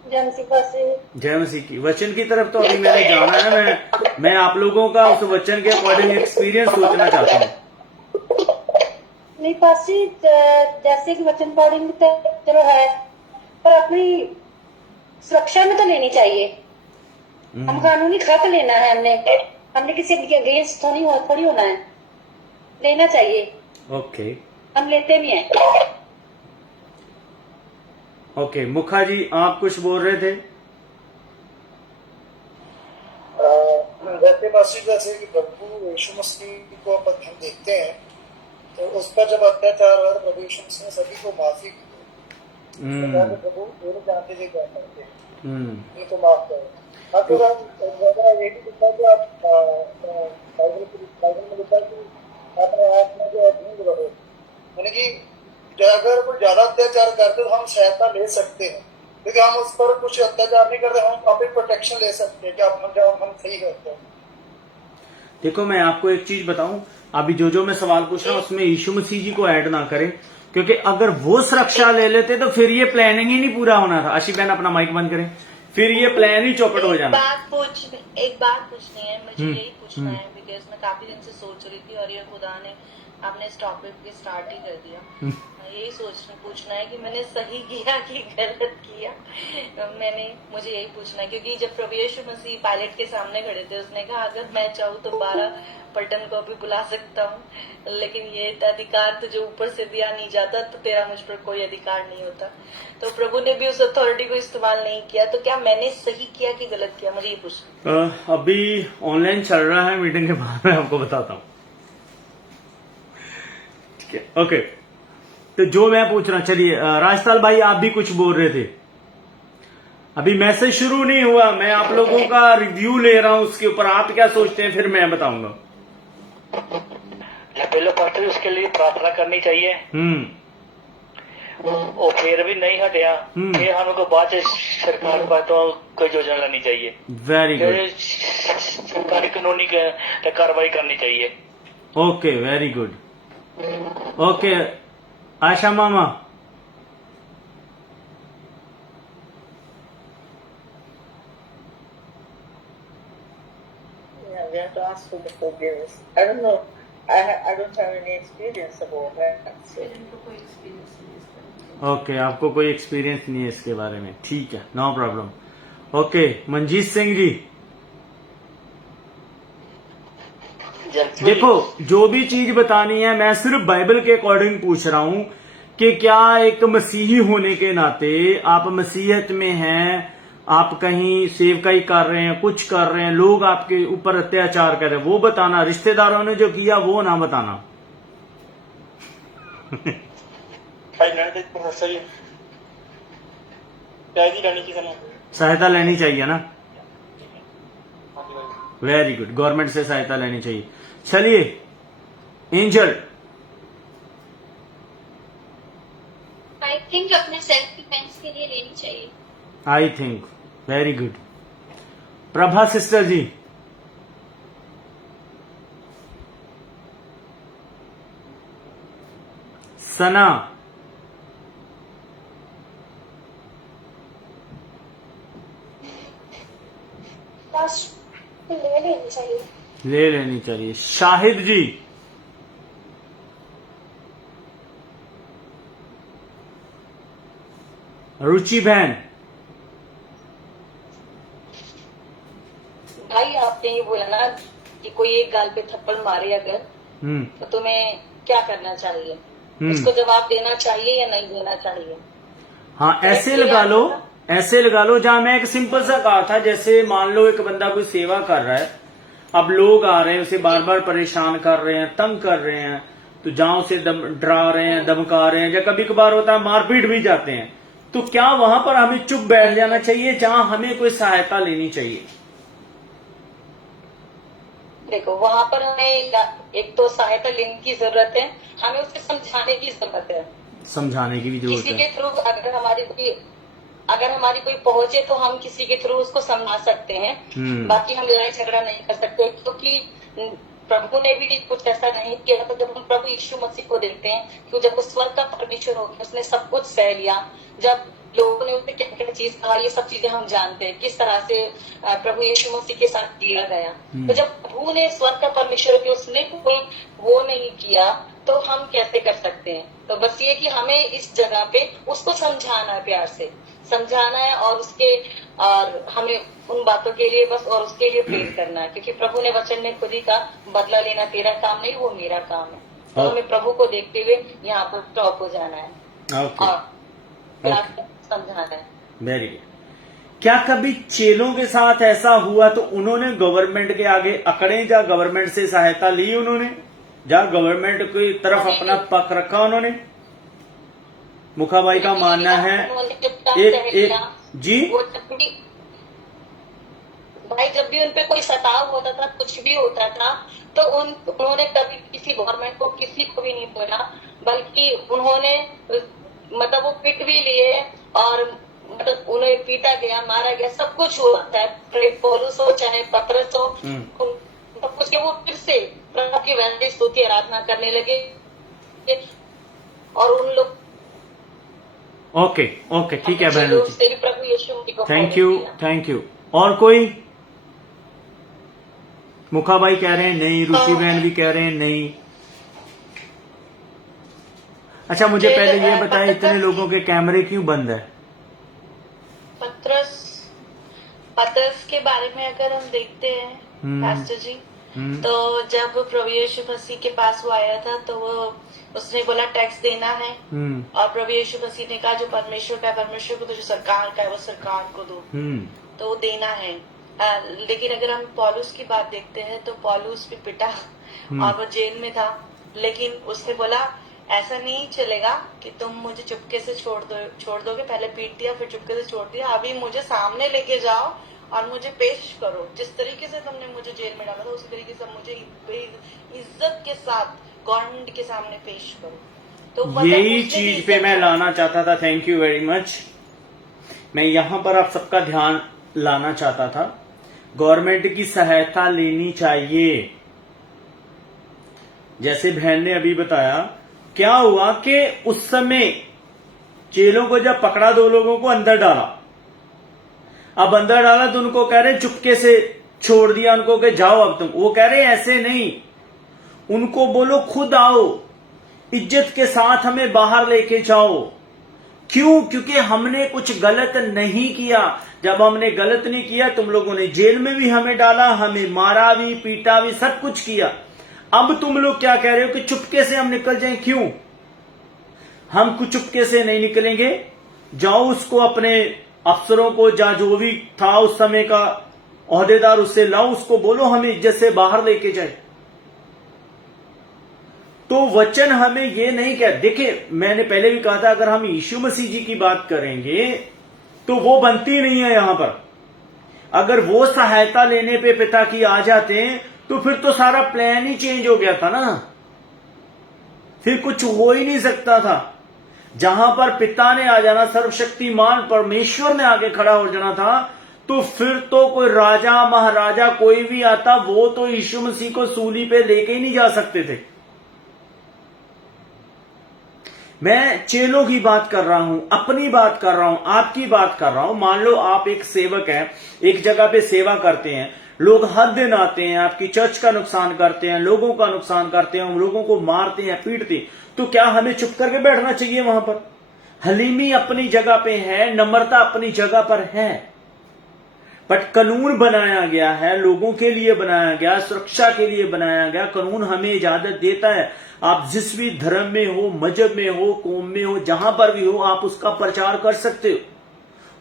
जय मसीह की। वचन की तरफ तो अभी मैंने जाना है, मैं आप लोगों का उस वचन के अकॉर्डिंग एक्सपीरियंस सोचना चाहता हूँ। नहीं पासी, जैसे कि वचन अकॉर्डिंग तो चलो है, पर अपनी सुरक्षा में तो लेनी चाहिए। हम कानूनी खत लेना है, हमने किसी के अगेंस्ट थोड़ी होना है, लेना चाहिए। ओके, हम लेते भी हैं। ओके, मुखा जी आप कुछ बोल रहे थे? जैसे मसीह, जैसे कि प्रभु यीशु मसीह को अपन हम देखते हैं, तो उस पर जब अत्याचार हुआ, प्रभु यीशु मसीह ने सभी को माफी की। प्रभु ये नहीं जानते थे क्या करते हैं, इनको माफ करो। अब तो ये भी लिखा है कि आप बाइबल में लिखा कि अपने आप में जो अधीन रहो, यानी कि अगर कोई ज्यादा अत्याचार करते तो हम सहायता ले सकते हैं, लेकिन हम उस पर कुछ अत्याचार नहीं करते, हम अपनी प्रोटेक्शन ले सकते हैं कि हम सही करते हैं। देखो मैं आपको एक चीज बताऊं, अभी जो मैं सवाल पूछ रहा हूं उसमें यीशु मसीह जी को ऐड ना करें, क्योंकि अगर वो सुरक्षा ले लेते तो फिर ये प्लानिंग ही नहीं पूरा होना था। आशी बहन अपना माइक बंद करें, फिर ये प्लान ही चौपट हो जाना। एक बात पूछनी है मुझे, यही पूछना है, बिकॉज मैं काफी दिन से सोच रही थी और ये खुदा ने आपने इस टॉपिक पे स्टार्ट ही कर दिया। यही पूछना है कि मैंने सही किया कि गलत किया। मुझे यही पूछना है, क्योंकि जब प्रभु यीशु मसीह पायलट के सामने खड़े थे, उसने कहा अगर मैं चाहूँ तो 12 पलटन को भी बुला सकता हूँ, लेकिन ये अधिकार तो जो ऊपर से दिया नहीं जाता, तो तेरा मुझ पर कोई अधिकार नहीं होता। तो प्रभु ने भी उस अथॉरिटी को इस्तेमाल नहीं किया, तो क्या मैंने सही किया कि गलत किया, मुझे ये पूछना। अभी ऑनलाइन चल रहा है, मीटिंग के बाद मैं आपको बताता हूँ। ठीक है, ओके। तो जो मैं पूछ रहा, चलिए राजपाल भाई आप भी कुछ बोल रहे थे। अभी मैसेज शुरू नहीं हुआ, मैं आप लोगों का रिव्यू ले रहा हूँ, उसके ऊपर आप क्या सोचते हैं फिर मैं बताऊंगा। पहले पास्टर उसके लिए प्रार्थना करनी चाहिए। और फिर भी नहीं हटिया, फिर हमको बाद सरकार बातों कोई योजना लानी चाहिए। वेरी गुड, सरकारी कानूनी कार्रवाई करनी चाहिए। Okay, very good. Okay, Asha mama. We have to ask for the forgiveness. I don't know. I don't have any experience about that. So. Okay, आपको कोई एक्सपीरियंस नहीं है इसके बारे में, ठीक है, no problem. Okay, Manjeet Singh ji, देखो जो भी चीज बतानी है मैं सिर्फ बाइबल के अकॉर्डिंग पूछ रहा हूं कि क्या एक मसीही होने के नाते आप मसीहत में हैं, आप कहीं सेवकाई कर रहे हैं, कुछ कर रहे हैं, लोग आपके ऊपर अत्याचार कर रहे हैं, वो बताना। रिश्तेदारों ने जो किया वो ना बताना। सहायता लेनी चाहिए ना। वेरी गुड, गवर्नमेंट से सहायता लेनी चाहिए। चलिए एंजल, आई थिंक अपने सेल्फ डिफेंस के लिए लेनी चाहिए। I think, very good. Prabha sister ji, Sana, ले लेनी चाहिए। ले लेनी चाहिए। शाहिद जी, रुचि बहन, भाई आपने ये बोला ना कि कोई एक गाल पे थप्पड़ मारे अगर, तो तुम्हें क्या करना चाहिए? उसको जवाब देना चाहिए या नहीं देना चाहिए? हाँ ऐसे लगा लो, ऐसे लगा लो जहां मैं एक सिंपल सा कहा था, जैसे मान लो एक बंदा कोई सेवा कर रहा है, अब लोग आ रहे हैं उसे बार बार परेशान कर रहे हैं, तंग कर रहे हैं, तो जहां उसे डरा रहे हैं, धमका रहे हैं, या कभी कभार होता है मारपीट भी जाते हैं, तो क्या वहां पर हमें चुप बैठ जाना चाहिए जहां हमें कोई सहायता लेनी चाहिए? देखो वहां पर हमें एक तो सहायता लेने की जरूरत है, हमें उसे समझाने की जरूरत है। समझाने की भी जरूरत किसी है। के थ्रू अगर हमारी कोई पहुंचे तो हम किसी के थ्रू उसको समझा सकते हैं। बाकी हम लड़ाई झगड़ा नहीं कर सकते, क्योंकि प्रभु ने भी कुछ ऐसा नहीं किया। तो जब हम प्रभु यीशु मसीह को देखते हैं कि जब वो स्वर्ग का परमेश्वर हो गया, उसने सब कुछ सह लिया, जब लोगों ने उससे क्या क्या चीज कहा, ये सब चीजें हम जानते हैं किस तरह से प्रभु यीशु मसीह के साथ किया गया। तो जब प्रभु ने स्वर्ग का परमेश्वर हो गया, उसने कोई वो नहीं किया, तो हम कैसे कर सकते हैं? तो बस ये कि हमें इस जगह पे उसको समझाना है, प्यार से समझाना है, और हमें उन बातों के लिए बस और उसके लिए प्रेर करना है, क्योंकि प्रभु ने वचन में खुद ही का बदला लेना तेरा काम नहीं, वो मेरा काम है। तो हमें प्रभु को देखते हुए यहाँ पर स्टॉप हो जाना है और प्यार से समझाना है। Very good. क्या कभी चेलों के साथ ऐसा हुआ तो उन्होंने गवर्नमेंट के आगे अकड़े, जा गवर्नमेंट से सहायता ली उन्होंने, जा गवर्नमेंट की तरफ अपना पक्ष रखा उन्होंने? मुखाबाई का मानना है एक जी, भाई जब भी उनपे कोई सताव होता था, कुछ भी होता था, तो उन्होंने कभी किसी गवर्नमेंट को, किसी को भी नहीं बोला, बल्कि उन्होंने मतलब वो पिट भी लिए, और मतलब उन्हें पीटा गया, मारा गया, सब कुछ हुआ, चाहे पौलुस हो चाहे पतरस हो, सब कुछ के वो फिर से प्रभु की वैसे स्तुति आराधना करने लगे, और उन लोग ओके ठीक है बहन रुचि, से भी प्रभु यीशु को थैंक यू। और कोई? मुखाबाई कह रहे हैं नहीं, रुचि बहन भी कह रहे हैं नहीं। अच्छा मुझे पहले ये बताएं, इतने लोगों के कैमरे क्यों बंद है? पतरस के बारे में अगर हम देखते हैं पास्टर जी, तो जब प्रभु यीशु मसीह के पास वो आया था, तो वो उसने बोला टैक्स देना है, और प्रभु यीशु मसीह ने कहा जो परमेश्वर का है परमेश्वर को, तो जो सरकार का है वो सरकार को दो, तो वो देना है। लेकिन अगर हम पौलुस की बात देखते हैं, तो पौलुस भी पिटा और वो जेल में था, लेकिन उसने बोला ऐसा नहीं चलेगा कि तुम मुझे चुपके से छोड़ दोगे, पहले पीट दिया फिर चुपके से छोड़ दिया, अभी मुझे सामने लेके जाओ और मुझे पेश करो, जिस तरीके से तुमने मुझे जेल में डाला था उसी तरीके से मुझे इज्जत के साथ गवर्नमेंट के सामने पेश करो। तो यही चीज पे मैं लाना चाहता था। Thank you very much. मैं यहाँ पर आप सबका ध्यान लाना चाहता था, गवर्नमेंट की सहायता लेनी चाहिए। जैसे बहन ने अभी बताया, क्या हुआ कि उस समय चेलों को जब पकड़ा, 2 लोगों को अंदर डाला, अब अंदर डाला तो उनको कह रहे चुपके से छोड़ दिया उनको कि जाओ अब तुम, वो कह रहे ऐसे नहीं, उनको बोलो खुद आओ, इज्जत के साथ हमें बाहर लेके जाओ। क्यों? क्योंकि हमने कुछ गलत नहीं किया। जब हमने गलत नहीं किया, तुम लोगों ने जेल में भी हमें डाला, हमें मारा भी, पीटा भी, सब कुछ किया। अब तुम लोग क्या कह रहे हो कि चुपके से हम निकल जाएं? क्यों? हम कुछ चुपके से नहीं निकलेंगे। जाओ उसको, अपने अफसरों को, जो भी था उस समय का ओहदेदार, उससे लाओ, उसको बोलो हमें इज्जत से बाहर लेके जाए। तो वचन हमें ये नहीं कह, देखिए मैंने पहले भी कहा था, अगर हम यीशु मसीह जी की बात करेंगे तो वो बनती नहीं है यहां पर। अगर वो सहायता लेने पे पिता की आ जाते तो फिर तो सारा प्लान ही चेंज हो गया था ना, फिर कुछ हो ही नहीं सकता था। जहां पर पिता ने आ जाना, सर्वशक्तिमान परमेश्वर ने आगे खड़ा हो जाना था, तो फिर तो कोई राजा महाराजा कोई भी आता, वो तो यीशु मसीह को सूली पे लेके ही नहीं जा सकते थे। मैं चेलों की बात कर रहा हूं, अपनी बात कर रहा हूं, आपकी बात कर रहा हूं। मान लो आप एक सेवक हैं, एक जगह पे सेवा करते हैं, लोग हर दिन आते हैं, आपकी चर्च का नुकसान करते हैं, लोगों का नुकसान करते हैं, लोगों को मारते हैं, पीटते हैं, तो क्या हमें चुप करके बैठना चाहिए वहां पर? हलीमी अपनी जगह पे है, नम्रता अपनी जगह पर है, बट कानून बनाया गया है, लोगों के लिए बनाया गया, सुरक्षा के लिए बनाया गया। कानून हमें इजाजत देता है, आप जिस भी धर्म में हो, मजहब में हो, कौम में हो, जहां पर भी हो, आप उसका प्रचार कर सकते हो।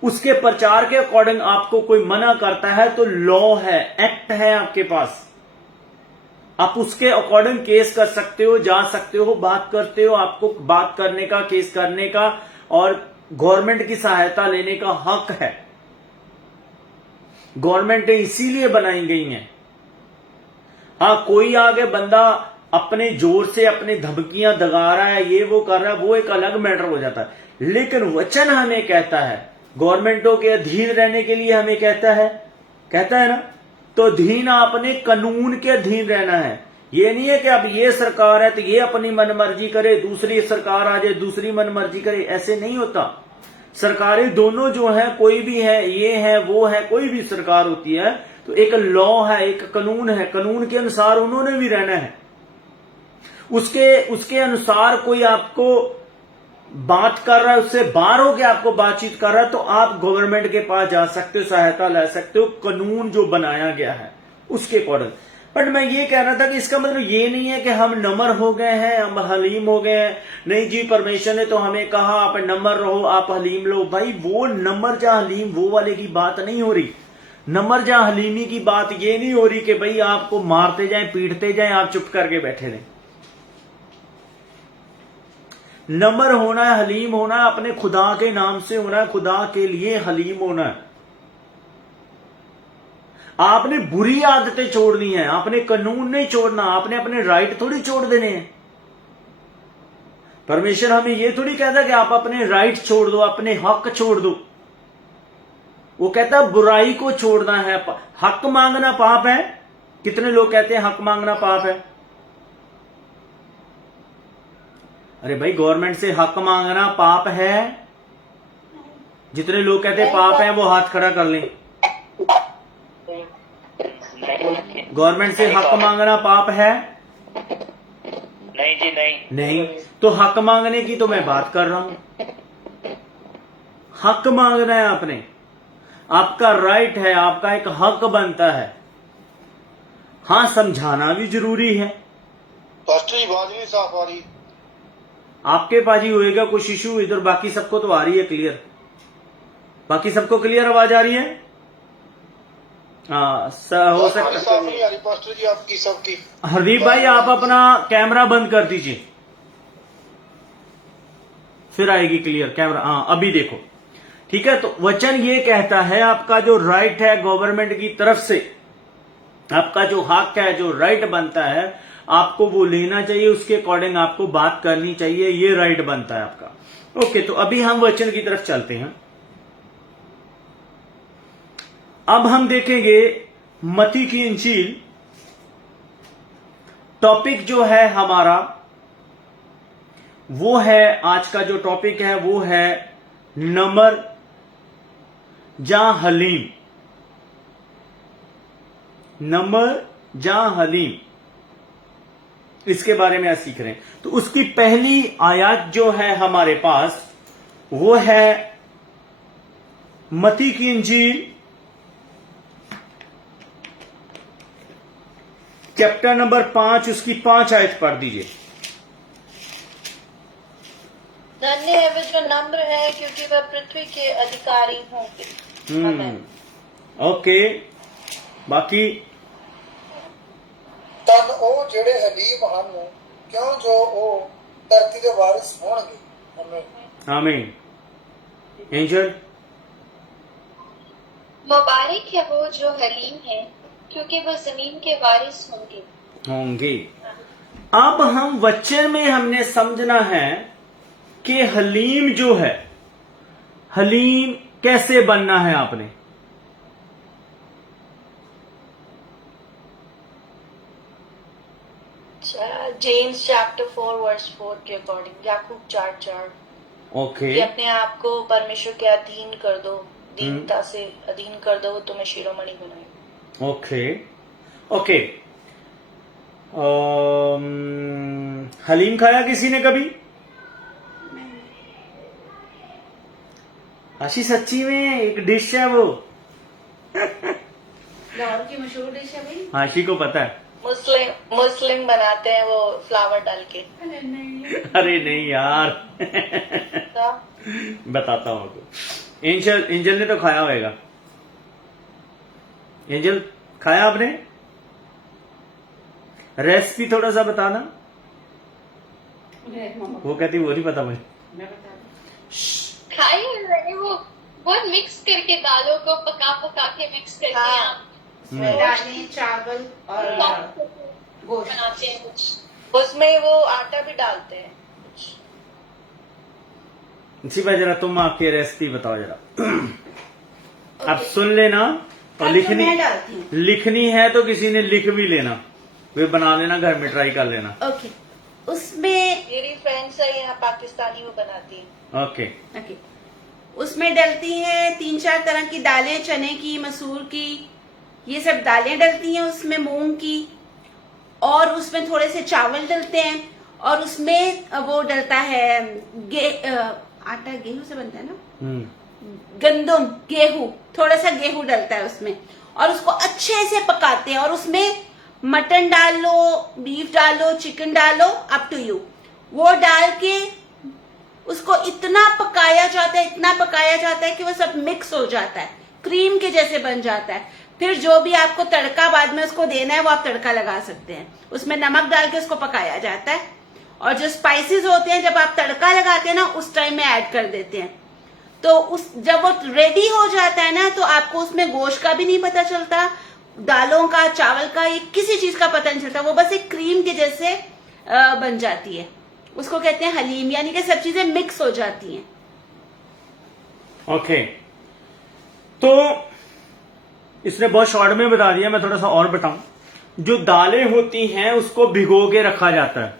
उसके प्रचार के अकॉर्डिंग आपको कोई मना करता है तो लॉ है, एक्ट है आपके पास, आप उसके अकॉर्डिंग केस कर सकते हो, जा सकते हो, बात करते हो, आपको बात करने का, केस करने का और गवर्नमेंट की सहायता लेने का हक है। गवर्नमेंट इसीलिए बनाई गई है। हाँ, कोई आगे बंदा अपने जोर से अपनी धमकियां दगा रहा है, ये वो कर रहा है, वो एक अलग मैटर हो जाता है। लेकिन वचन हमें कहता है, गवर्नमेंटों के अधीन रहने के लिए हमें कहता है ना, तो अधीन आपने कानून के अधीन रहना है। ये नहीं है कि अब ये सरकार है तो ये अपनी मनमर्जी करे, दूसरी सरकार आ जाए दूसरी मनमर्जी करे, ऐसे नहीं होता। सरकारें दोनों जो है, कोई भी है, ये है वो है, कोई भी सरकार होती है तो एक लॉ है, एक कानून है, कानून के अनुसार उन्होंने भी रहना है। उसके अनुसार कोई आपको बात कर रहा है, उससे बाहर होकर आपको बातचीत कर रहा है, तो आप गवर्नमेंट के पास जा सकते हो, सहायता ले सकते हो, कानून जो बनाया गया है उसके अकॉर्डिंग। बट मैं ये कह रहा था कि इसका मतलब ये नहीं है कि हम नम्र हो गए हैं, हम हलीम हो गए हैं। नहीं जी, परमेश्वर ने तो हमें कहा आप नम्र रहो, आप हलीम लो। भाई वो नम्र जा हलीम वो वाले की बात नहीं हो रही। नम्र जा हलीमी की बात ये नहीं हो रही कि भाई आपको मारते जाएं, पीटते जाएं, आप चुप करके बैठे रहें। नम्र होना है, हलीम होना है, अपने खुदा के नाम से होना है, खुदा के लिए हलीम होना है। आपने बुरी आदतें छोड़नी है, आपने कानून नहीं छोड़ना, आपने अपने राइट थोड़ी छोड़ देने हैं। परमेश्वर हमें ये थोड़ी कहता कि आप अपने राइट छोड़ दो, अपने हक छोड़ दो। वो कहता है बुराई को छोड़ना है। हक मांगना पाप है। कितने लोग कहते हैं हक मांगना पाप है? अरे भाई, गवर्नमेंट से हक मांगना पाप है? जितने लोग कहते हैं पाप है वो हाथ खड़ा कर लें। गवर्नमेंट से हक मांगना पाप है? नहीं जी, नहीं। तो हक मांगने की तो मैं बात कर रहा हूं। हक मांगना है आपने, आपका राइट है, आपका एक हक बनता है। हां, समझाना भी जरूरी है। पास्टर जी आवाज नहीं साफ आ रही। आपके पास ही होएगा कुछ इशू इधर, बाकी सबको तो आ रही है क्लियर। बाकी सबको क्लियर आवाज आ रही है? हाँ, हो सकता साफ नहीं आ रही पास्टर जी आपकी सबकी। हरदीप भाई, आप अपना कैमरा बंद कर दीजिए, फिर आएगी क्लियर कैमरा। हाँ, अभी देखो ठीक है। तो वचन ये कहता है आपका जो राइट है गवर्नमेंट की तरफ से, आपका जो हक है, जो राइट बनता है, आपको वो लेना चाहिए, उसके अकॉर्डिंग आपको बात करनी चाहिए, ये राइट बनता है आपका। ओके, तो अभी हम वचन की तरफ चलते हैं। अब हम देखेंगे मत्ती की इंजील। टॉपिक जो है हमारा वो है, आज का जो टॉपिक है वो है नम्र जा हलीम। नम्र जा हलीम, इसके बारे में आज सीख रहे हैं। तो उसकी पहली आयत जो है हमारे पास वो है मत्ती की इंजील चैप्टर नंबर 5, उसकी 5 आयत पढ़ दीजिए। धन्य है वे जो नम्र है, क्योंकि वह पृथ्वी के अधिकारी होंगे। आमीन। ओके, बाकी तन ਉਹ ਜਿਹੜੇ ਹਲੀਮ ਹਨ ਕਿਉਂ ਜੋ ਉਹ ਧਰਤੀ ਦੇ ਵਾਰਿਸ ਹੋਣਗੇ। ਆਮੀਨ। आमीन। एंजल, मुबारक है वो जो हलीम है, क्योंकि वो जमीन के वारिस होंगे। अब हम वचन में हमने समझना है कि हलीम जो है, हलीम कैसे बनना है आपने। जेम्स चैप्टर 4 वर्स 4 के अकॉर्डिंग, याकूब 4:4 ओके कि अपने आप को परमेश्वर के अधीन कर दो, दीनता से अधीन कर दो, वो तुम्हें शिरोमणि बनाए। Okay okay. हलीम खाया किसी ने कभी? आशी सच्ची में एक डिश है वो, लाहौर की मशहूर डिश है भाई। आशी को पता है। मुस्लिम बनाते हैं वो फ्लावर डाल के। अरे नहीं यार तो बताता हूँ आपको। एंजल ने तो खाया होगा। एंजल खाया आपने? रेसिपी थोड़ा सा बताना। वो कहती वो नहीं पता मुझे। खाई है मैंने, वो बहुत मिक्स करके दालों को पका के मिक्स करके हाँ। दालें, चावल और गोश्त बनाते हैं कुछ। उसमें वो आटा भी डालते हैं। इसी पर जरा तुम आपकी रेसिपी बताओ जरा। आप सुन लेना और लिखनी है तो किसी ने लिख भी लेना, वे बना लेना, घर में ट्राई कर लेना। ओके। उसमें मेरी फ्रेंड्स है यहाँ पाकिस्तानी, वो बनाती है। ओके ओके, उसमें डलती हैं 3-4 तरह की दालें, चने की, मसूर की, ये सब दालें डलती हैं उसमें, मूंग की, और उसमें थोड़े से चावल डलते हैं, और उसमें वो डलता है आटा गेहूं से बनता है ना, गंदम, गेहूं, थोड़ा सा गेहूं डलता है उसमें, और उसको अच्छे से पकाते हैं, और उसमें मटन डाल लो, बीफ डालो, चिकन डालो, अप टू यू। वो डाल के उसको इतना पकाया जाता है, इतना पकाया जाता है कि वो सब मिक्स हो जाता है, क्रीम के जैसे बन जाता है। फिर जो भी आपको तड़का बाद में उसको देना है वो आप तड़का लगा सकते हैं। उसमें नमक डाल के उसको पकाया जाता है, और जो स्पाइसेस होते हैं जब आप तड़का लगाते हैं ना उस टाइम में ऐड कर देते हैं। तो जब वो रेडी हो जाता है ना तो आपको उसमें गोश्त का भी नहीं पता चलता, दालों का, चावल का, ये किसी चीज का पता नहीं चलता, वो बस एक क्रीम के जैसे बन जाती है। उसको कहते हैं हलीम, यानी कि सब चीजें मिक्स हो जाती हैं। ओके, तो इसने बहुत शॉर्ट में बता दिया, मैं थोड़ा सा और बताऊं। जो दालें होती हैं उसको भिगो के रखा जाता है।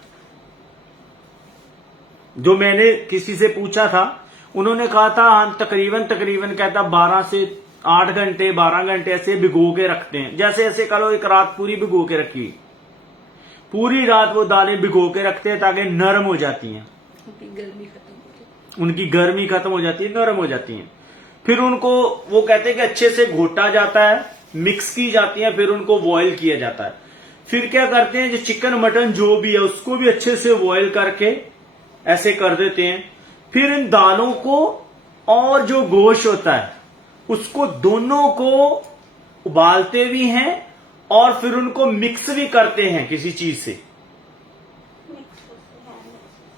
जो मैंने किसी से पूछा था उन्होंने कहा था हम तकरीबन कहता 12 से 8 घंटे 12 घंटे ऐसे भिगो के रखते हैं। जैसे ऐसे करो एक रात पूरी भिगो के रखी, पूरी रात वो दालें भिगो के रखते हैं ताकि नरम हो जाती हैं, उनकी गर्मी खत्म हो जाती है, नरम हो जाती हैं। फिर उनको वो कहते हैं कि अच्छे से घोटा जाता है, मिक्स की जाती है, फिर उनको बॉयल किया जाता है। फिर क्या करते हैं, जो चिकन मटन जो भी है उसको भी अच्छे से बॉयल करके ऐसे कर देते हैं। फिर इन दालों को और जो गोश्त होता है उसको दोनों को उबालते भी हैं और फिर उनको मिक्स भी करते हैं किसी चीज से,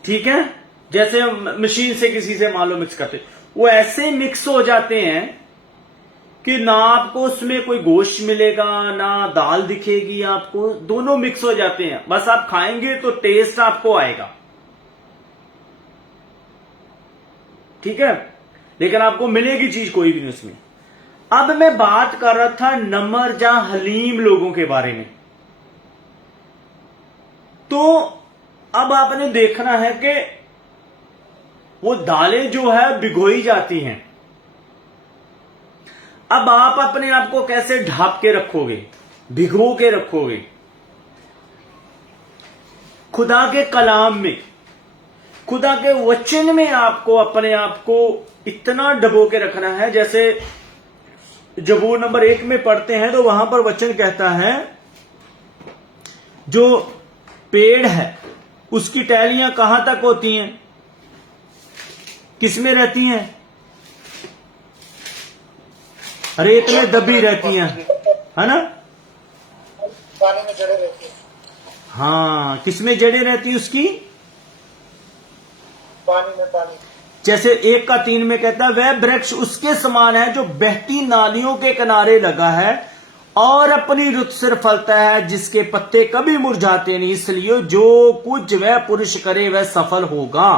ठीक है, जैसे मशीन से किसी से मान लो मिक्स करते, वो ऐसे मिक्स हो जाते हैं कि ना आपको उसमें कोई गोश्त मिलेगा ना दाल दिखेगी आपको, दोनों मिक्स हो जाते हैं। बस आप खाएंगे तो टेस्ट आपको आएगा, ठीक है, लेकिन आपको मिलेगी चीज कोई भी नहीं उसमें। अब मैं बात कर रहा था नमरजा हलीम लोगों के बारे में। तो अब आपने देखना है कि वो दालें जो है भिगोई जाती हैं। अब आप अपने आप को कैसे ढांप के रखोगे, भिगो के रखोगे? खुदा के कलाम में, खुदा के वचन में आपको अपने आप को इतना डबो के रखना है। जैसे जबूर नंबर 1 में पढ़ते हैं तो वहां पर वचन कहता है जो पेड़ है उसकी टहनियां कहां तक होती हैं, किसमें रहती हैं? रेत में दबी रहती हैं, है ना? पानी में जड़े रहती है। हाँ, किसमें जड़े रहती है उसकी? पानी में, पानी जैसे 1:3 में कहता है, वह वृक्ष उसके समान है जो बहती नालियों के किनारे लगा है और अपनी रुत सिर फलता है, जिसके पत्ते कभी मुरझाते नहीं, इसलिए जो कुछ वह पुरुष करे वह सफल होगा।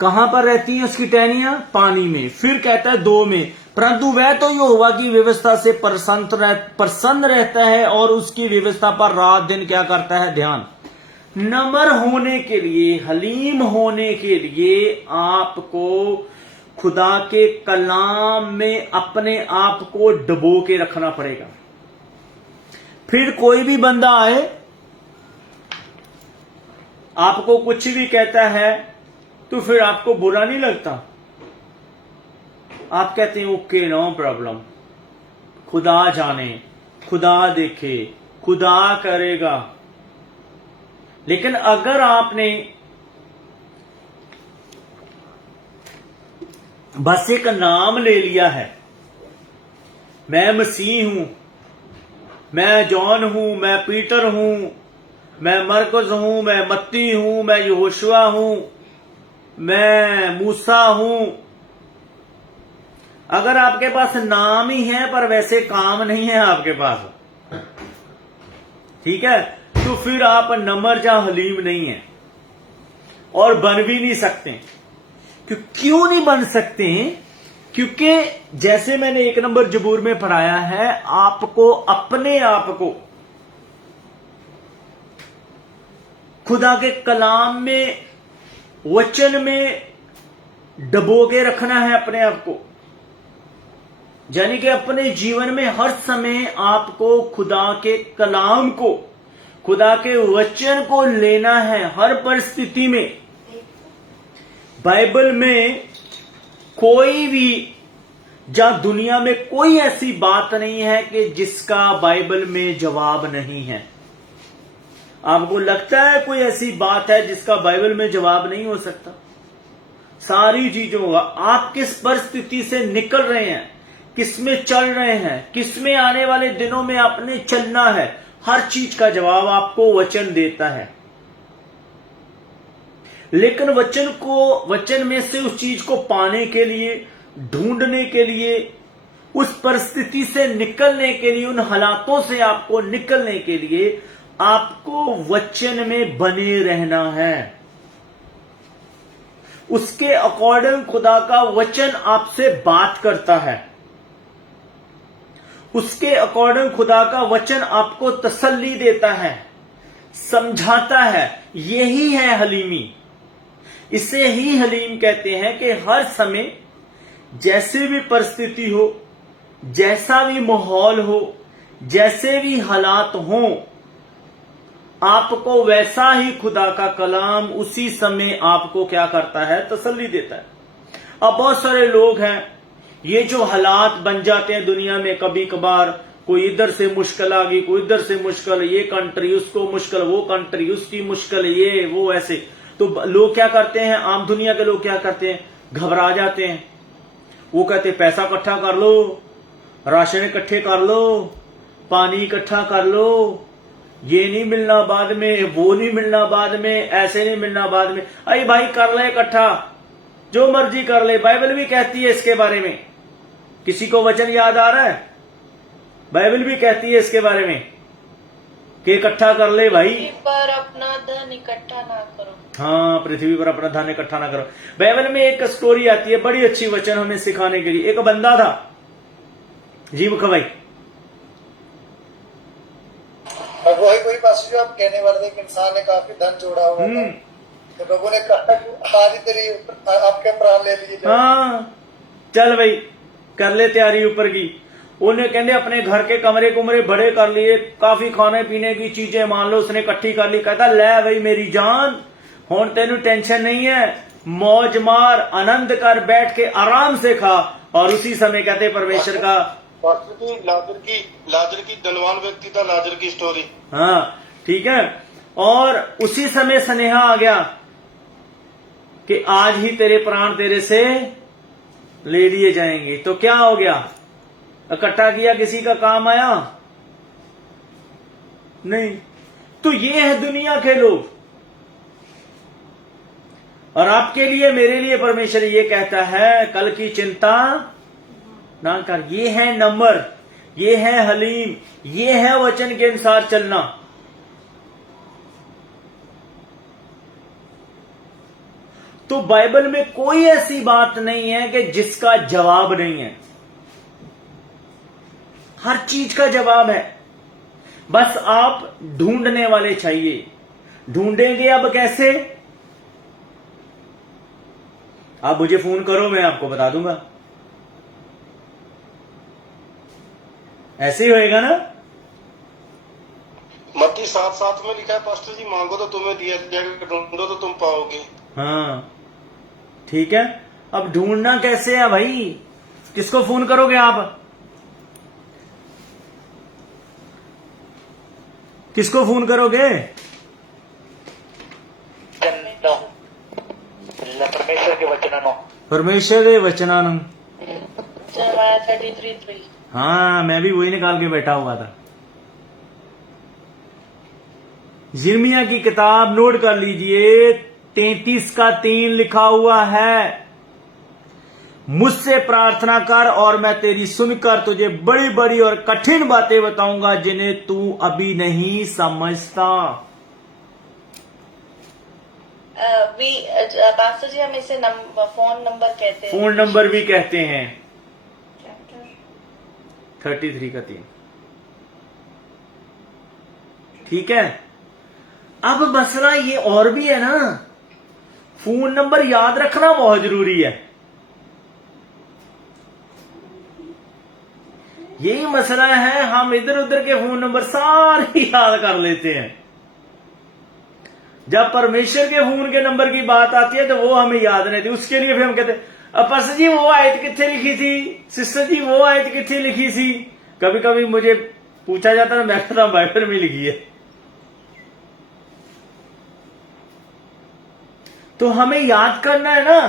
कहां पर रहती है उसकी टहनियां? पानी में। फिर कहता है 2 में, परंतु वह तो यहोवा की व्यवस्था से प्रसन्न रहता है और उसकी व्यवस्था पर रात दिन क्या करता है? ध्यान। नम्र होने के लिए, हलीम होने के लिए आपको खुदा के कलाम में अपने आप को डुबो के रखना पड़ेगा। फिर कोई भी बंदा आए, आपको कुछ भी कहता है, तो फिर आपको बुरा नहीं लगता। आप कहते हैं ओके, नो प्रॉब्लम, खुदा जाने, खुदा देखे, खुदा करेगा। लेकिन अगर आपने बस एक नाम ले लिया है, मैं मसीह हूं, मैं जॉन हूं, मैं पीटर हूं, मैं मरकुस हूं, मैं मत्ती हूं, मैं यहोशुआ हूं, मैं मूसा हूं, अगर आपके पास नाम ही है पर वैसे काम नहीं है आपके पास, ठीक है, तो फिर आप नम्र या हलीम नहीं है और बन भी नहीं सकते। क्यों नहीं बन सकते? क्योंकि जैसे मैंने 1 नंबर जबूर में पढ़ाया है, आपको अपने आप को खुदा के कलाम में, वचन में डबो के रखना है अपने आप को। यानी कि अपने जीवन में हर समय आपको खुदा के कलाम को, खुदा के वचन को लेना है हर परिस्थिति में। बाइबल में कोई भी, जहां दुनिया में कोई ऐसी बात नहीं है कि जिसका बाइबल में जवाब नहीं है। आपको लगता है कोई ऐसी बात है जिसका बाइबल में जवाब नहीं हो सकता? सारी चीजों का, आप किस परिस्थिति से निकल रहे हैं, किसमें चल रहे हैं, किसमें आने वाले दिनों में आपने चलना है, हर चीज का जवाब आपको वचन देता है। लेकिन वचन में से उस चीज को पाने के लिए, ढूंढने के लिए, उस परिस्थिति से निकलने के लिए, उन हालातों से आपको निकलने के लिए आपको वचन में बने रहना है। उसके अकॉर्डिंग खुदा का वचन आपसे बात करता है, उसके अकॉर्डिंग खुदा का वचन आपको तसल्ली देता है, समझाता है। यही है हलीमी। इसे ही हलीम कहते हैं कि हर समय जैसे भी परिस्थिति हो, जैसा भी माहौल हो, जैसे भी हालात हो, आपको वैसा ही खुदा का कलाम उसी समय आपको क्या करता है? तसल्ली देता है। अब बहुत सारे लोग हैं, ये जो हालात बन जाते हैं दुनिया में, कभी कभार कोई इधर से मुश्किल आ गई, कोई इधर से मुश्किल, ये कंट्री उसको मुश्किल, वो कंट्री उसकी मुश्किल, ये वो ऐसे, तो लोग क्या करते हैं, आम दुनिया के लोग क्या करते हैं? घबरा जाते हैं। वो कहते हैं पैसा इकट्ठा कर लो, राशन इकट्ठे कर लो, पानी इकट्ठा कर लो, ये नहीं मिलना बाद में, वो नहीं मिलना बाद में, ऐसे नहीं मिलना बाद में। अरे भाई कर ले इकट्ठा, जो मर्जी कर ले, बाइबल भी कहती है इसके बारे में। किसी को वचन याद आ रहा है? बाइबल भी कहती है इसके बारे में कि इकट्ठा कर ले भाई। पृथ्वी पर अपना धन इकट्ठा ना करो। हाँ, पृथ्वी पर अपना धन इकट्ठा ना करो। बाइबल में एक स्टोरी आती है, बड़ी अच्छी वचन हमें सिखाने के लिए। एक बंदा था, जीव खवाई, और वही पास जो आप कहने वाले थे कि इंसान ने काफी धन जोड़ा हुआ था, तो लोगों ने कहा कि आज ही तेरी आपके प्राण ले लिए। हाँ चल भाई कर ले तैयारी ऊपर की। उन्हें कहते अपने घर के कमरे कुमरे बड़े कर लिए, काफी खाने पीने की चीजें मान लो उसने इकट्ठी कर ली। कहता ले भाई मेरी जान, हुण तेनू टेंशन नहीं है, मौज मार, आनंद कर, बैठ के आराम से खा। और उसी समय कहते परमेश्वर का लाजर की धनवान व्यक्ति था, लाजर की स्टोरी। हाँ ठीक है। और उसी समय स्नेहा आ गया कि आज ही तेरे प्राण तेरे से ले लिए जाएंगे। तो क्या हो गया? इकट्ठा किया, किसी का काम आया नहीं। तो ये है दुनिया के लोग। और आपके लिए, मेरे लिए परमेश्वर ये कहता है, कल की चिंता ना कर। ये है नंबर, ये है हलीम, ये है वचन के अनुसार चलना। तो बाइबल में कोई ऐसी बात नहीं है कि जिसका जवाब नहीं है। हर चीज का जवाब है, बस आप ढूंढने वाले चाहिए। ढूंढेंगे अब कैसे? आप मुझे फोन करो, मैं आपको बता दूंगा। ऐसे ही होएगा ना? मत्ती 7:7 में लिखा है पास्टर जी, मांगो तो तुम्हें दिया जाएगा, ढूंढो तो तुम पाओगे। हाँ ठीक है। अब ढूंढना कैसे है भाई? किसको फोन करोगे आप? किसको फोन करोगे? परमेश्वर के वचनानो। परमेश्वर के वचनानु। jeremiah 33:3। हाँ, मैं भी वही निकाल के बैठा हुआ था। यिर्मयाह की किताब नोट कर लीजिए, 33:3 लिखा हुआ है, मुझसे प्रार्थना कर और मैं तेरी सुनकर तुझे बड़ी बड़ी और कठिन बातें बताऊंगा जिन्हें तू अभी नहीं समझता। पास्टर जी, हम इसे फोन नंबर कहते हैं। फोन नंबर भी कहते हैं। 33:3। ठीक है। अब मसला ये और भी है ना, फोन नंबर याद रखना बहुत जरूरी है। यही मसला है, हम इधर उधर के फोन नंबर सारे याद कर लेते हैं। जब परमेश्वर के फोन के नंबर की बात आती है तो वो हमें याद नहीं थी। उसके लिए फिर हम कहते हैं, पास्टर जी वो आयत कितने लिखी थी, सिस्टर जी वो आयत कितने लिखी थी। कभी कभी मुझे पूछा जाता है, मैं कहता बाइबल में लिखी है। तो हमें याद करना है ना।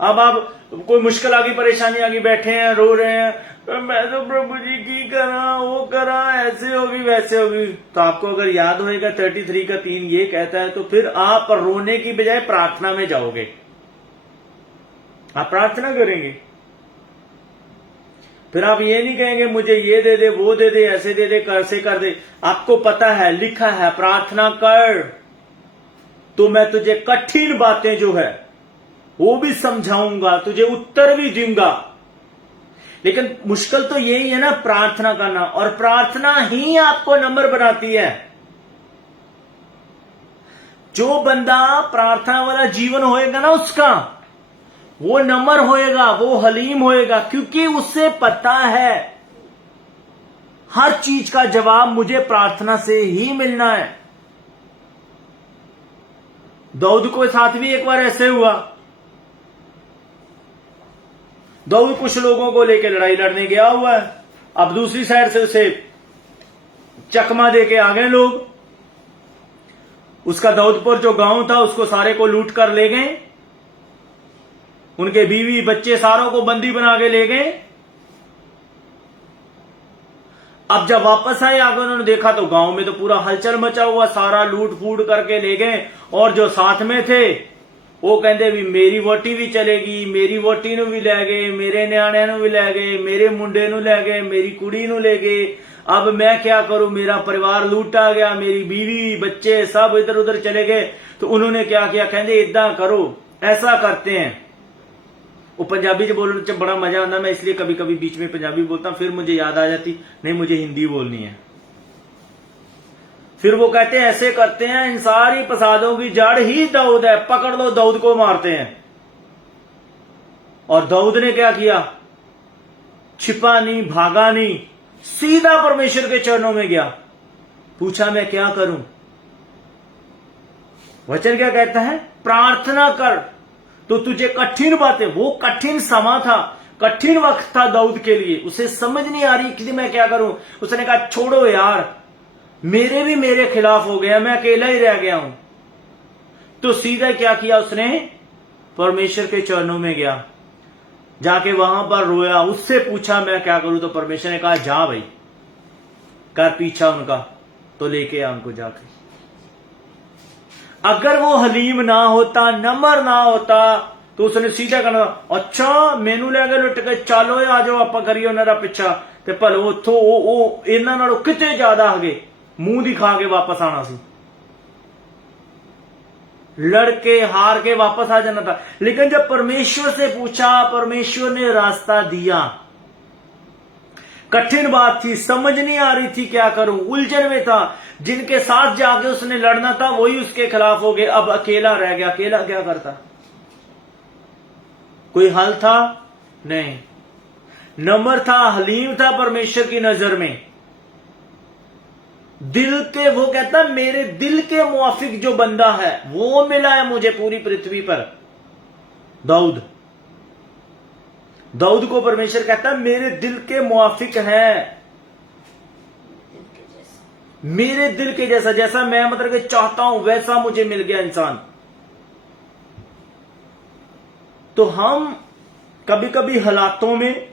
अब आप कोई मुश्किल आ गई, परेशानी आ गई, बैठे हैं, रो रहे हैं, मैं तो प्रभु जी की करा, वो करा, ऐसे होगी वैसे होगी। तो आपको अगर याद होएगा 33:3 ये कहता है, तो फिर आप रोने की बजाय प्रार्थना में जाओगे, आप प्रार्थना करेंगे। फिर आप ये नहीं कहेंगे मुझे ये दे दे, वो दे दे, ऐसे दे दे, कैसे कर दे। आपको पता है, लिखा है प्रार्थना कर तो मैं तुझे कठिन बातें जो है वो भी समझाऊंगा, तुझे उत्तर भी दूंगा। लेकिन मुश्किल तो यही है ना, प्रार्थना करना, और प्रार्थना ही आपको नंबर बनाती है। जो बंदा प्रार्थना वाला जीवन होएगा ना, उसका वो नंबर होएगा, वो हलीम होएगा, क्योंकि उससे पता है हर चीज का जवाब मुझे प्रार्थना से ही मिलना है। दाऊद के साथ भी एक बार ऐसे हुआ। दाऊद कुछ लोगों को लेकर लड़ाई लड़ने गया हुआ है, अब दूसरी साइड से उसे चकमा देके आ गए लोग। उसका दाऊदपुर जो गांव था उसको सारे को लूट कर ले गए, उनके बीवी बच्चे सारों को बंदी बना के ले गए। अब जब वापस आए आगे उन्होंने देखा तो गांव में तो पूरा हलचल मचा हुआ, सारा लूट फूट करके ले गए। और जो साथ में थे वो कहते भी मेरी वोटी भी चलेगी, मेरी वोटी नु भी ले गए, मेरे न्याणे नु भी ले गए, मेरे मुंडे नु ले गए, मेरी कुड़ी नु ले गए। अब मैं क्या करूं, मेरा परिवार लूटा गया, मेरी बीवी बच्चे सब इधर उधर चले गए। तो उन्होंने क्या किया, कहते इदा करो, ऐसा करते हैं। वो पंजाबी जो बोलने से बड़ा मजा आता, मैं इसलिए कभी कभी बीच में पंजाबी बोलता हूं, फिर मुझे याद आ जाती नहीं मुझे हिंदी बोलनी है। फिर वो कहते हैं ऐसे करते हैं, इन सारी फसादों की जड़ ही दाऊद है, पकड़ लो दाऊद को मारते हैं। और दाऊद ने क्या किया, छिपा नहीं, भागा नहीं, सीधा परमेश्वर के चरणों में गया, पूछा मैं क्या करूं। वचन क्या कहता है, प्रार्थना कर तो तुझे कठिन बातें, वो कठिन समा था, कठिन वक्त था दाऊद के लिए, उसे समझ नहीं आ रही कि मैं क्या करूं। उसने कहा छोड़ो यार, मेरे भी मेरे खिलाफ हो गया, मैं अकेला ही रह गया हूं। तो सीधा क्या किया उसने, परमेश्वर के चरणों में गया, जाके वहां पर रोया, उससे पूछा मैं क्या करूं। तो परमेश्वर ने कहा जा भाई, कर पीछा उनका, तो लेके आ उनको जाके। अगर वो हलीम ना होता, नम्र ना होता, तो उसने सीधा कहना, अच्छा मैनू लैके लुट के चलो आ जाओ आप करिए उन्होंने पिछा, ते भलो उथों इन्हां नालों किते ज्यादा आगे मुंह दिखा के वापस आना सी, लड़के हार के वापस आ जाना था। लेकिन जब परमेश्वर से पूछा, परमेश्वर ने रास्ता दिया। कठिन बात थी, समझ नहीं आ रही थी क्या करूं, उलझन में था। जिनके साथ जाके उसने लड़ना था वही उसके खिलाफ हो गए, अब अकेला रह गया। अकेला क्या करता, कोई हल था नहीं। नम्र था, हलीम था परमेश्वर की नजर में। दिल के, वो कहता मेरे दिल के मुआफिक जो बंदा है वो मिला है मुझे पूरी पृथ्वी पर। दाऊद को परमेश्वर कहता मेरे दिल के मुआफिक है, मेरे दिल के जैसा, जैसा मैं मतलब कि चाहता हूं वैसा मुझे मिल गया इंसान। तो हम कभी कभी हालातों में,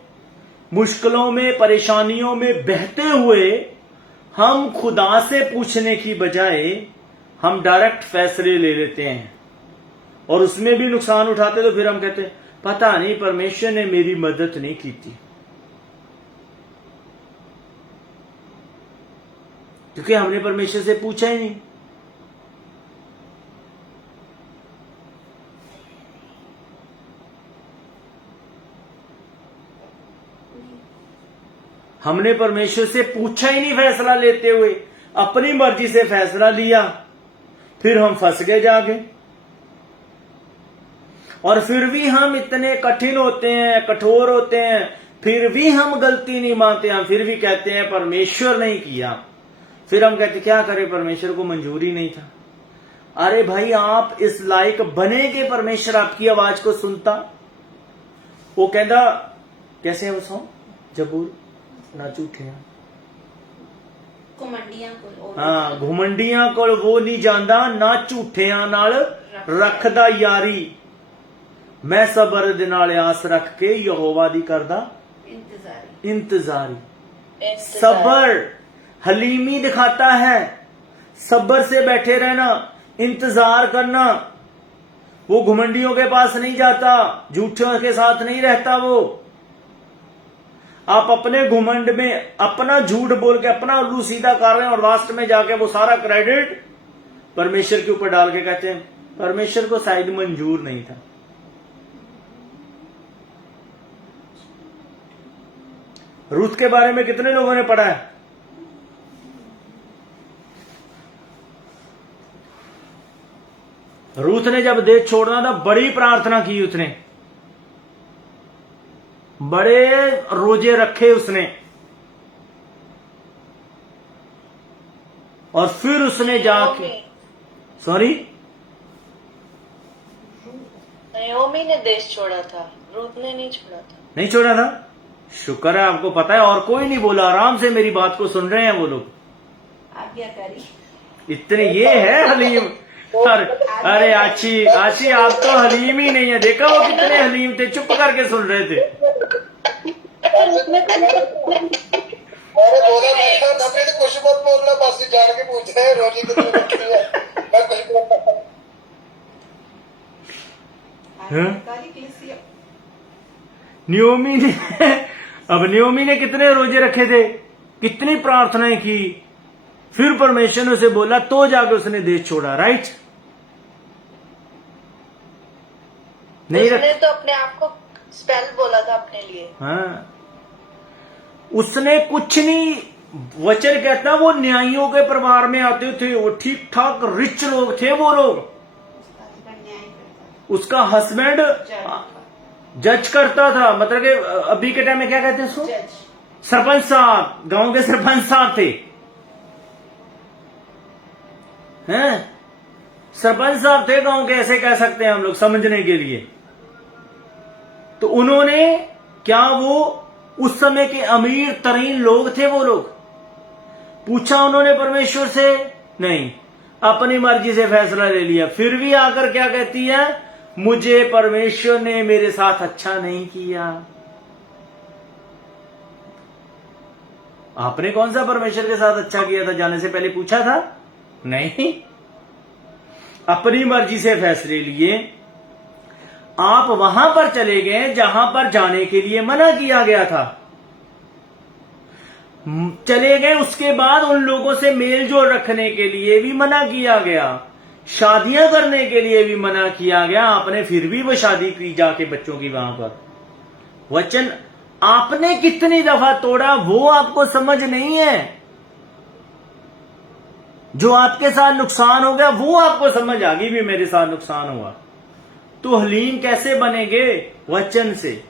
मुश्किलों में, परेशानियों में बहते हुए हम खुदा से पूछने की बजाय हम डायरेक्ट फैसले ले लेते हैं और उसमें भी नुकसान उठाते। तो फिर हम कहते हैं पता नहीं परमेश्वर ने मेरी मदद नहीं की थी, क्योंकि हमने परमेश्वर से पूछा ही नहीं। हमने परमेश्वर से पूछा ही नहीं फैसला लेते हुए, अपनी मर्जी से फैसला लिया, फिर हम फंस गए जाके। और फिर भी हम इतने कठिन होते हैं, कठोर होते हैं, फिर भी हम गलती नहीं मानते, हम फिर भी कहते हैं परमेश्वर नहीं किया। फिर हम कहते क्या करें, परमेश्वर को मंजूरी नहीं था। अरे भाई आप इस लायक बने कि परमेश्वर आपकी आवाज को सुनता। वो कहता कैसे है वो सॉन्ग, जबूर ना झूठिया, हाँ घुमंडियां को वो नहीं जानदा, ना झूठियां नाल रखदा यारी। मैं सबर दे नाल आस रख के यहोवा दी करदा इंतजारी। सबर हलीमी दिखाता है, सबर से बैठे रहना, इंतजार करना। वो घुमंडियों के पास नहीं जाता, झूठों के साथ नहीं रहता। वो आप अपने घुमंड में अपना झूठ बोल के अपना उल्लू सीधा कर रहे हैं और लास्ट में जाके वो सारा क्रेडिट परमेश्वर के ऊपर डाल के कहते हैं परमेश्वर को शायद मंजूर नहीं था। रूथ के बारे में कितने लोगों ने पढ़ा है? रूथ ने जब देश छोड़ना था बड़ी प्रार्थना की, उसने बड़े रोजे रखे उसने, और फिर उसने जाके नयोमी ने देश छोड़ा था, रूथ ने नहीं छोड़ा था। नहीं छोड़ा था, शुक्र है आपको पता है। और कोई नहीं बोला, आराम से मेरी बात को सुन रहे हैं वो लोग। आज्ञाकारी इतने ये है हलीम। अरे आची आप तो हलीम ही नहीं है। देखा वो कितने हलीम थे, चुप करके सुन रहे थे। मैंने बोला मैं तो कुछ मत बोलना, बस जान के पूछ रहे हैं रोजी कितनी रखी है, मैं कुछ बोलता। न्योमी ने कितने रोजे रखे थे, कितनी प्रार्थनाएं की, फिर परमेश्वर ने उसे बोला तो जाके उसने देश छोड़ा। राइट, नहीं उसने तो अपने आप को स्पेल बोला था अपने लिए। हाँ, उसने कुछ नहीं। वचन कहता वो न्यायियों के परिवार में आते थे, वो ठीक ठाक रिच लोग थे वो लोग। उसका हस्बैंड जज करता था, मतलब कि अभी के टाइम में क्या कहते हैं उसको, सरपंच साहब, गांव के सरपंच साहब थे, हैं सरपंच साहब थे गांव के, ऐसे कह सकते हैं हम लोग समझने के लिए। तो उन्होंने क्या, वो उस समय के अमीर तरीन लोग थे वो लोग। पूछा उन्होंने परमेश्वर से नहीं, अपनी मर्जी से फैसला ले लिया। फिर भी आकर क्या कहती है, मुझे परमेश्वर ने मेरे साथ अच्छा नहीं किया। आपने कौन सा परमेश्वर के साथ अच्छा किया था? जाने से पहले पूछा था? नहीं। अपनी मर्जी से फैसले लिए, आप वहां पर चले गए जहां पर जाने के लिए मना किया गया था। चले गए, उसके बाद उन लोगों से मेल जोल रखने के लिए भी मना किया गया, शादियां करने के लिए भी मना किया गया, आपने फिर भी वो शादी की जाके बच्चों की वहां पर। वचन आपने कितनी दफा तोड़ा वो आपको समझ नहीं है। जो आपके साथ नुकसान हो गया वो आपको समझ आ गई भी मेरे साथ नुकसान हुआ। तो हलीम कैसे बनेंगे? वचन से।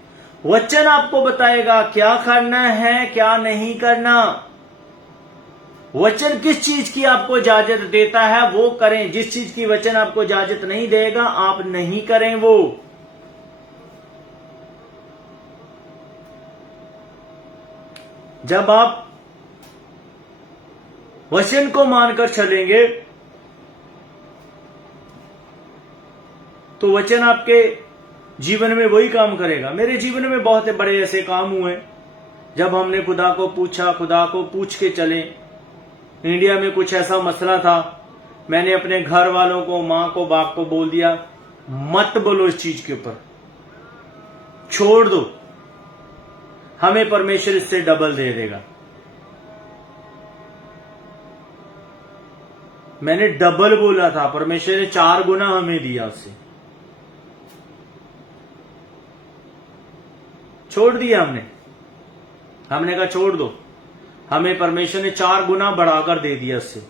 वचन आपको बताएगा क्या करना है क्या नहीं करना। वचन किस चीज की आपको इजाजत देता है वो करें, जिस चीज की वचन आपको इजाजत नहीं देगा आप नहीं करें वो। जब आप वचन को मानकर चलेंगे तो वचन आपके जीवन में वही काम करेगा। मेरे जीवन में बहुत बड़े ऐसे काम हुए जब हमने खुदा को पूछा, खुदा को पूछ के चले। इंडिया में कुछ ऐसा मसला था, मैंने अपने घर वालों को, मां को, बाप को बोल दिया मत बोलो इस चीज के ऊपर, छोड़ दो, हमें परमेश्वर इससे डबल दे देगा। मैंने डबल बोला था, परमेश्वर ने 4 गुना हमें दिया उससे। छोड़ दिया हमने कहा छोड़ दो, हमें परमेश्वर ने 4 गुना बढ़ाकर दे दिया उससे।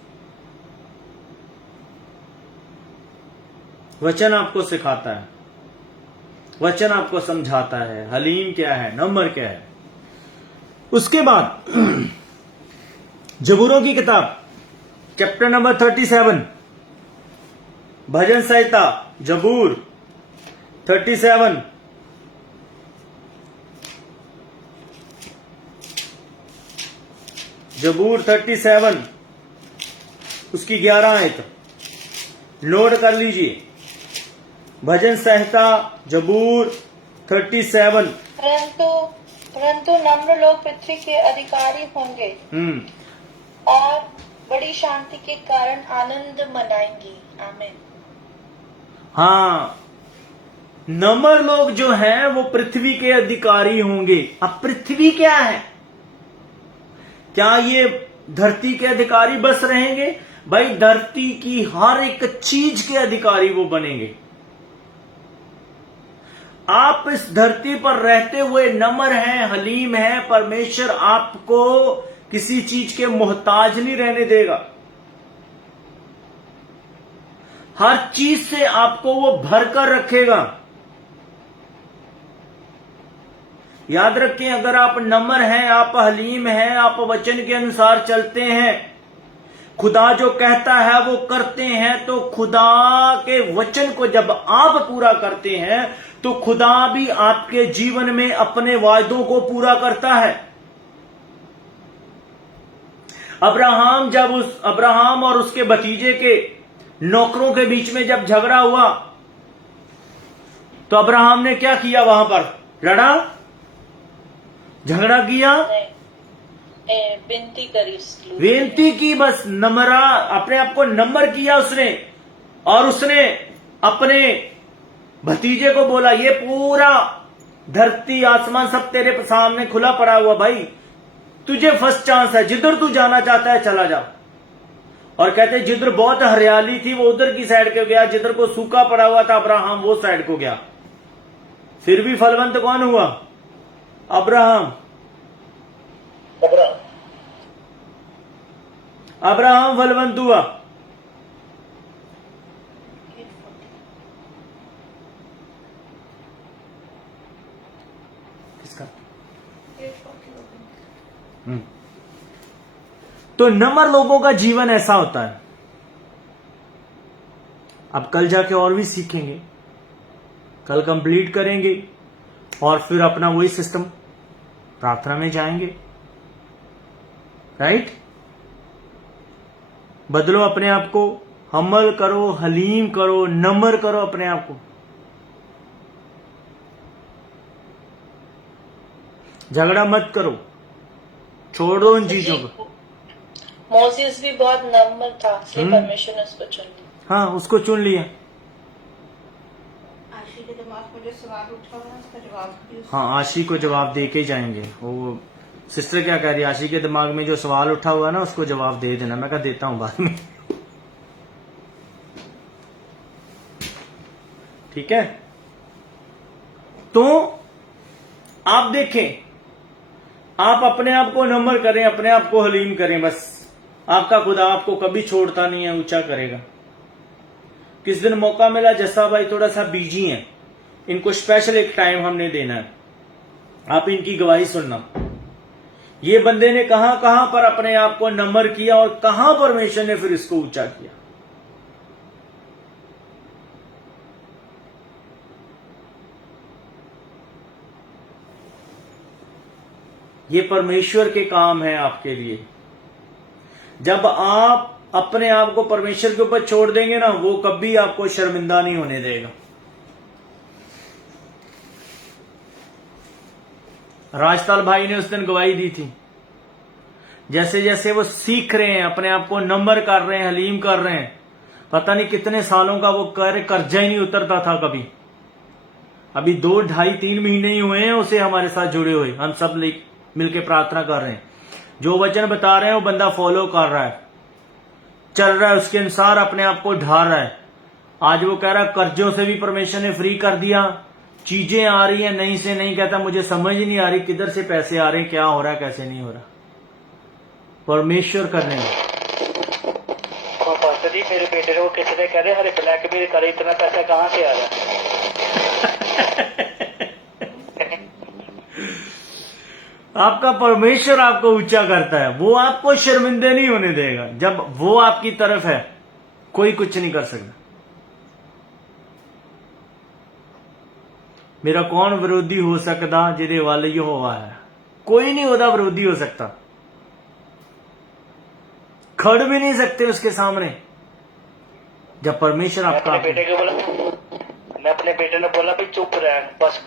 वचन आपको सिखाता है, वचन आपको समझाता है हलीम क्या है, नंबर क्या है। उसके बाद जबूरों की किताब चैप्टर नंबर 37, भजन संहिता जबूर 37, जबूर 37 उसकी 11 आयत नोट कर लीजिए। भजन संहिता जबूर 37। परंतु नम्र लोग पृथ्वी के अधिकारी होंगे और बड़ी शांति के कारण आनंद मनाएंगे। आमीन। हाँ, नम्र लोग जो हैं वो पृथ्वी के अधिकारी होंगे। अब पृथ्वी क्या है? क्या ये धरती के अधिकारी बस रहेंगे? भाई धरती की हर एक चीज के अधिकारी वो बनेंगे। आप इस धरती पर रहते हुए नम्र हैं, हलीम हैं, परमेश्वर आपको किसी चीज के मोहताज नहीं रहने देगा। हर चीज से आपको वो भरकर रखेगा। याद रखें, अगर आप नम्र हैं, आप हलीम हैं, आप वचन के अनुसार चलते हैं, खुदा जो कहता है वो करते हैं, तो खुदा के वचन को जब आप पूरा करते हैं तो खुदा भी आपके जीवन में अपने वायदों को पूरा करता है। अब्राहम और उसके भतीजे के नौकरों के बीच में जब झगड़ा हुआ तो अब्राहम ने क्या किया? वहां पर लड़ा, झगड़ा किया, बेनती की, बस नम्रा अपने आप को नम्र किया उसने। और उसने अपने भतीजे को बोला ये पूरा धरती आसमान सब तेरे सामने खुला पड़ा हुआ, भाई तुझे फर्स्ट चांस है, जिधर तू जाना चाहता है चला जा। और कहते जिधर बहुत हरियाली थी वो उधर की साइड को गया, जिधर को सूखा पड़ा हुआ था अब्राहम वो साइड को गया। फिर भी फलवंत कौन हुआ? अब्राहम फलवंत हुआ। किसका? तो नम्र लोगों का जीवन ऐसा होता है। अब कल जाके और भी सीखेंगे, कल कंप्लीट करेंगे और फिर अपना वही सिस्टम प्रार्थना में जाएंगे। राइट? बदलो अपने आप को, हम्बल करो, हलीम करो, नम्र करो अपने आप को। झगड़ा मत करो, छोड़ दो उन चीजों को। मोसेस भी बहुत नम्र था, इसलिए परमेश्वर ने उसको चुन लिया। हाँ, उसको चुन लिया। आशी के दिमाग में जो सवाल उठा हुआ है उसका जवाब भी हाँ, आशी को जवाब दे के जाएंगे। वो सिस्टर क्या कह रही है, आशी के दिमाग में जो सवाल उठा हुआ है ना उसको जवाब दे देना। मैं कहा देता हूं बाद में। ठीक है, तो आप देखें, आप अपने आप को नम्र करें, अपने आप को हलीम करें, बस आपका खुदा आपको कभी छोड़ता नहीं है, ऊंचा करेगा। किस दिन मौका मिला, जैसा भाई थोड़ा सा बिजी हैं, इनको स्पेशल एक टाइम हमने देना है, आप इनकी गवाही सुनना। ये बंदे ने कहां कहां पर अपने आप को नम्र किया और कहां परमेश्वर ने फिर इसको ऊंचा किया। ये परमेश्वर के काम है आपके लिए। जब आप अपने आप को परमेश्वर के ऊपर छोड़ देंगे ना, वो कभी आपको शर्मिंदा नहीं होने देगा। राजताल भाई ने उस दिन गवाही दी थी, जैसे जैसे वो सीख रहे हैं, अपने आप को नम्र कर रहे हैं, हलीम कर रहे हैं, पता नहीं कितने सालों का वो कर्जा ही नहीं उतरता था कभी। अभी 2, 2.5, 3 महीने ही हुए हैं उसे हमारे साथ जुड़े हुए। हम सब मिलके प्रार्थना कर रहे हैं, जो वचन बता रहे हैं वो बंदा फॉलो कर रहा है, चल रहा है, उसके अनुसार अपने आप को ढाल रहा है। आज वो कह रहा है कर्जों से भी परमेश्वर ने फ्री कर दिया, चीजें आ रही है नहीं से नहीं, कहता मुझे समझ ही नहीं आ रही किधर से पैसे आ रहे हैं, क्या हो रहा है, कैसे नहीं हो रहा। परमेश्वर करने में। और पास्टर जी, मेरे बेटे को किसी ने कह रहे हरे ब्लैकमेल करे, इतना पैसा कहाँ से आ रहा है? आपका परमेश्वर आपको ऊंचा करता है, वो आपको शर्मिंदे नहीं होने देगा। जब वो आपकी तरफ है, कोई कुछ नहीं कर सकता। मेरा कौन विरोधी हो सकता जिदे वाल यहोवा है। कोई नहीं होता विरोधी हो सकता, खड़ भी नहीं सकते उसके सामने, जब परमेश्वर आपका। मैं अपने बेटे ने बोला भी चुप रह, बस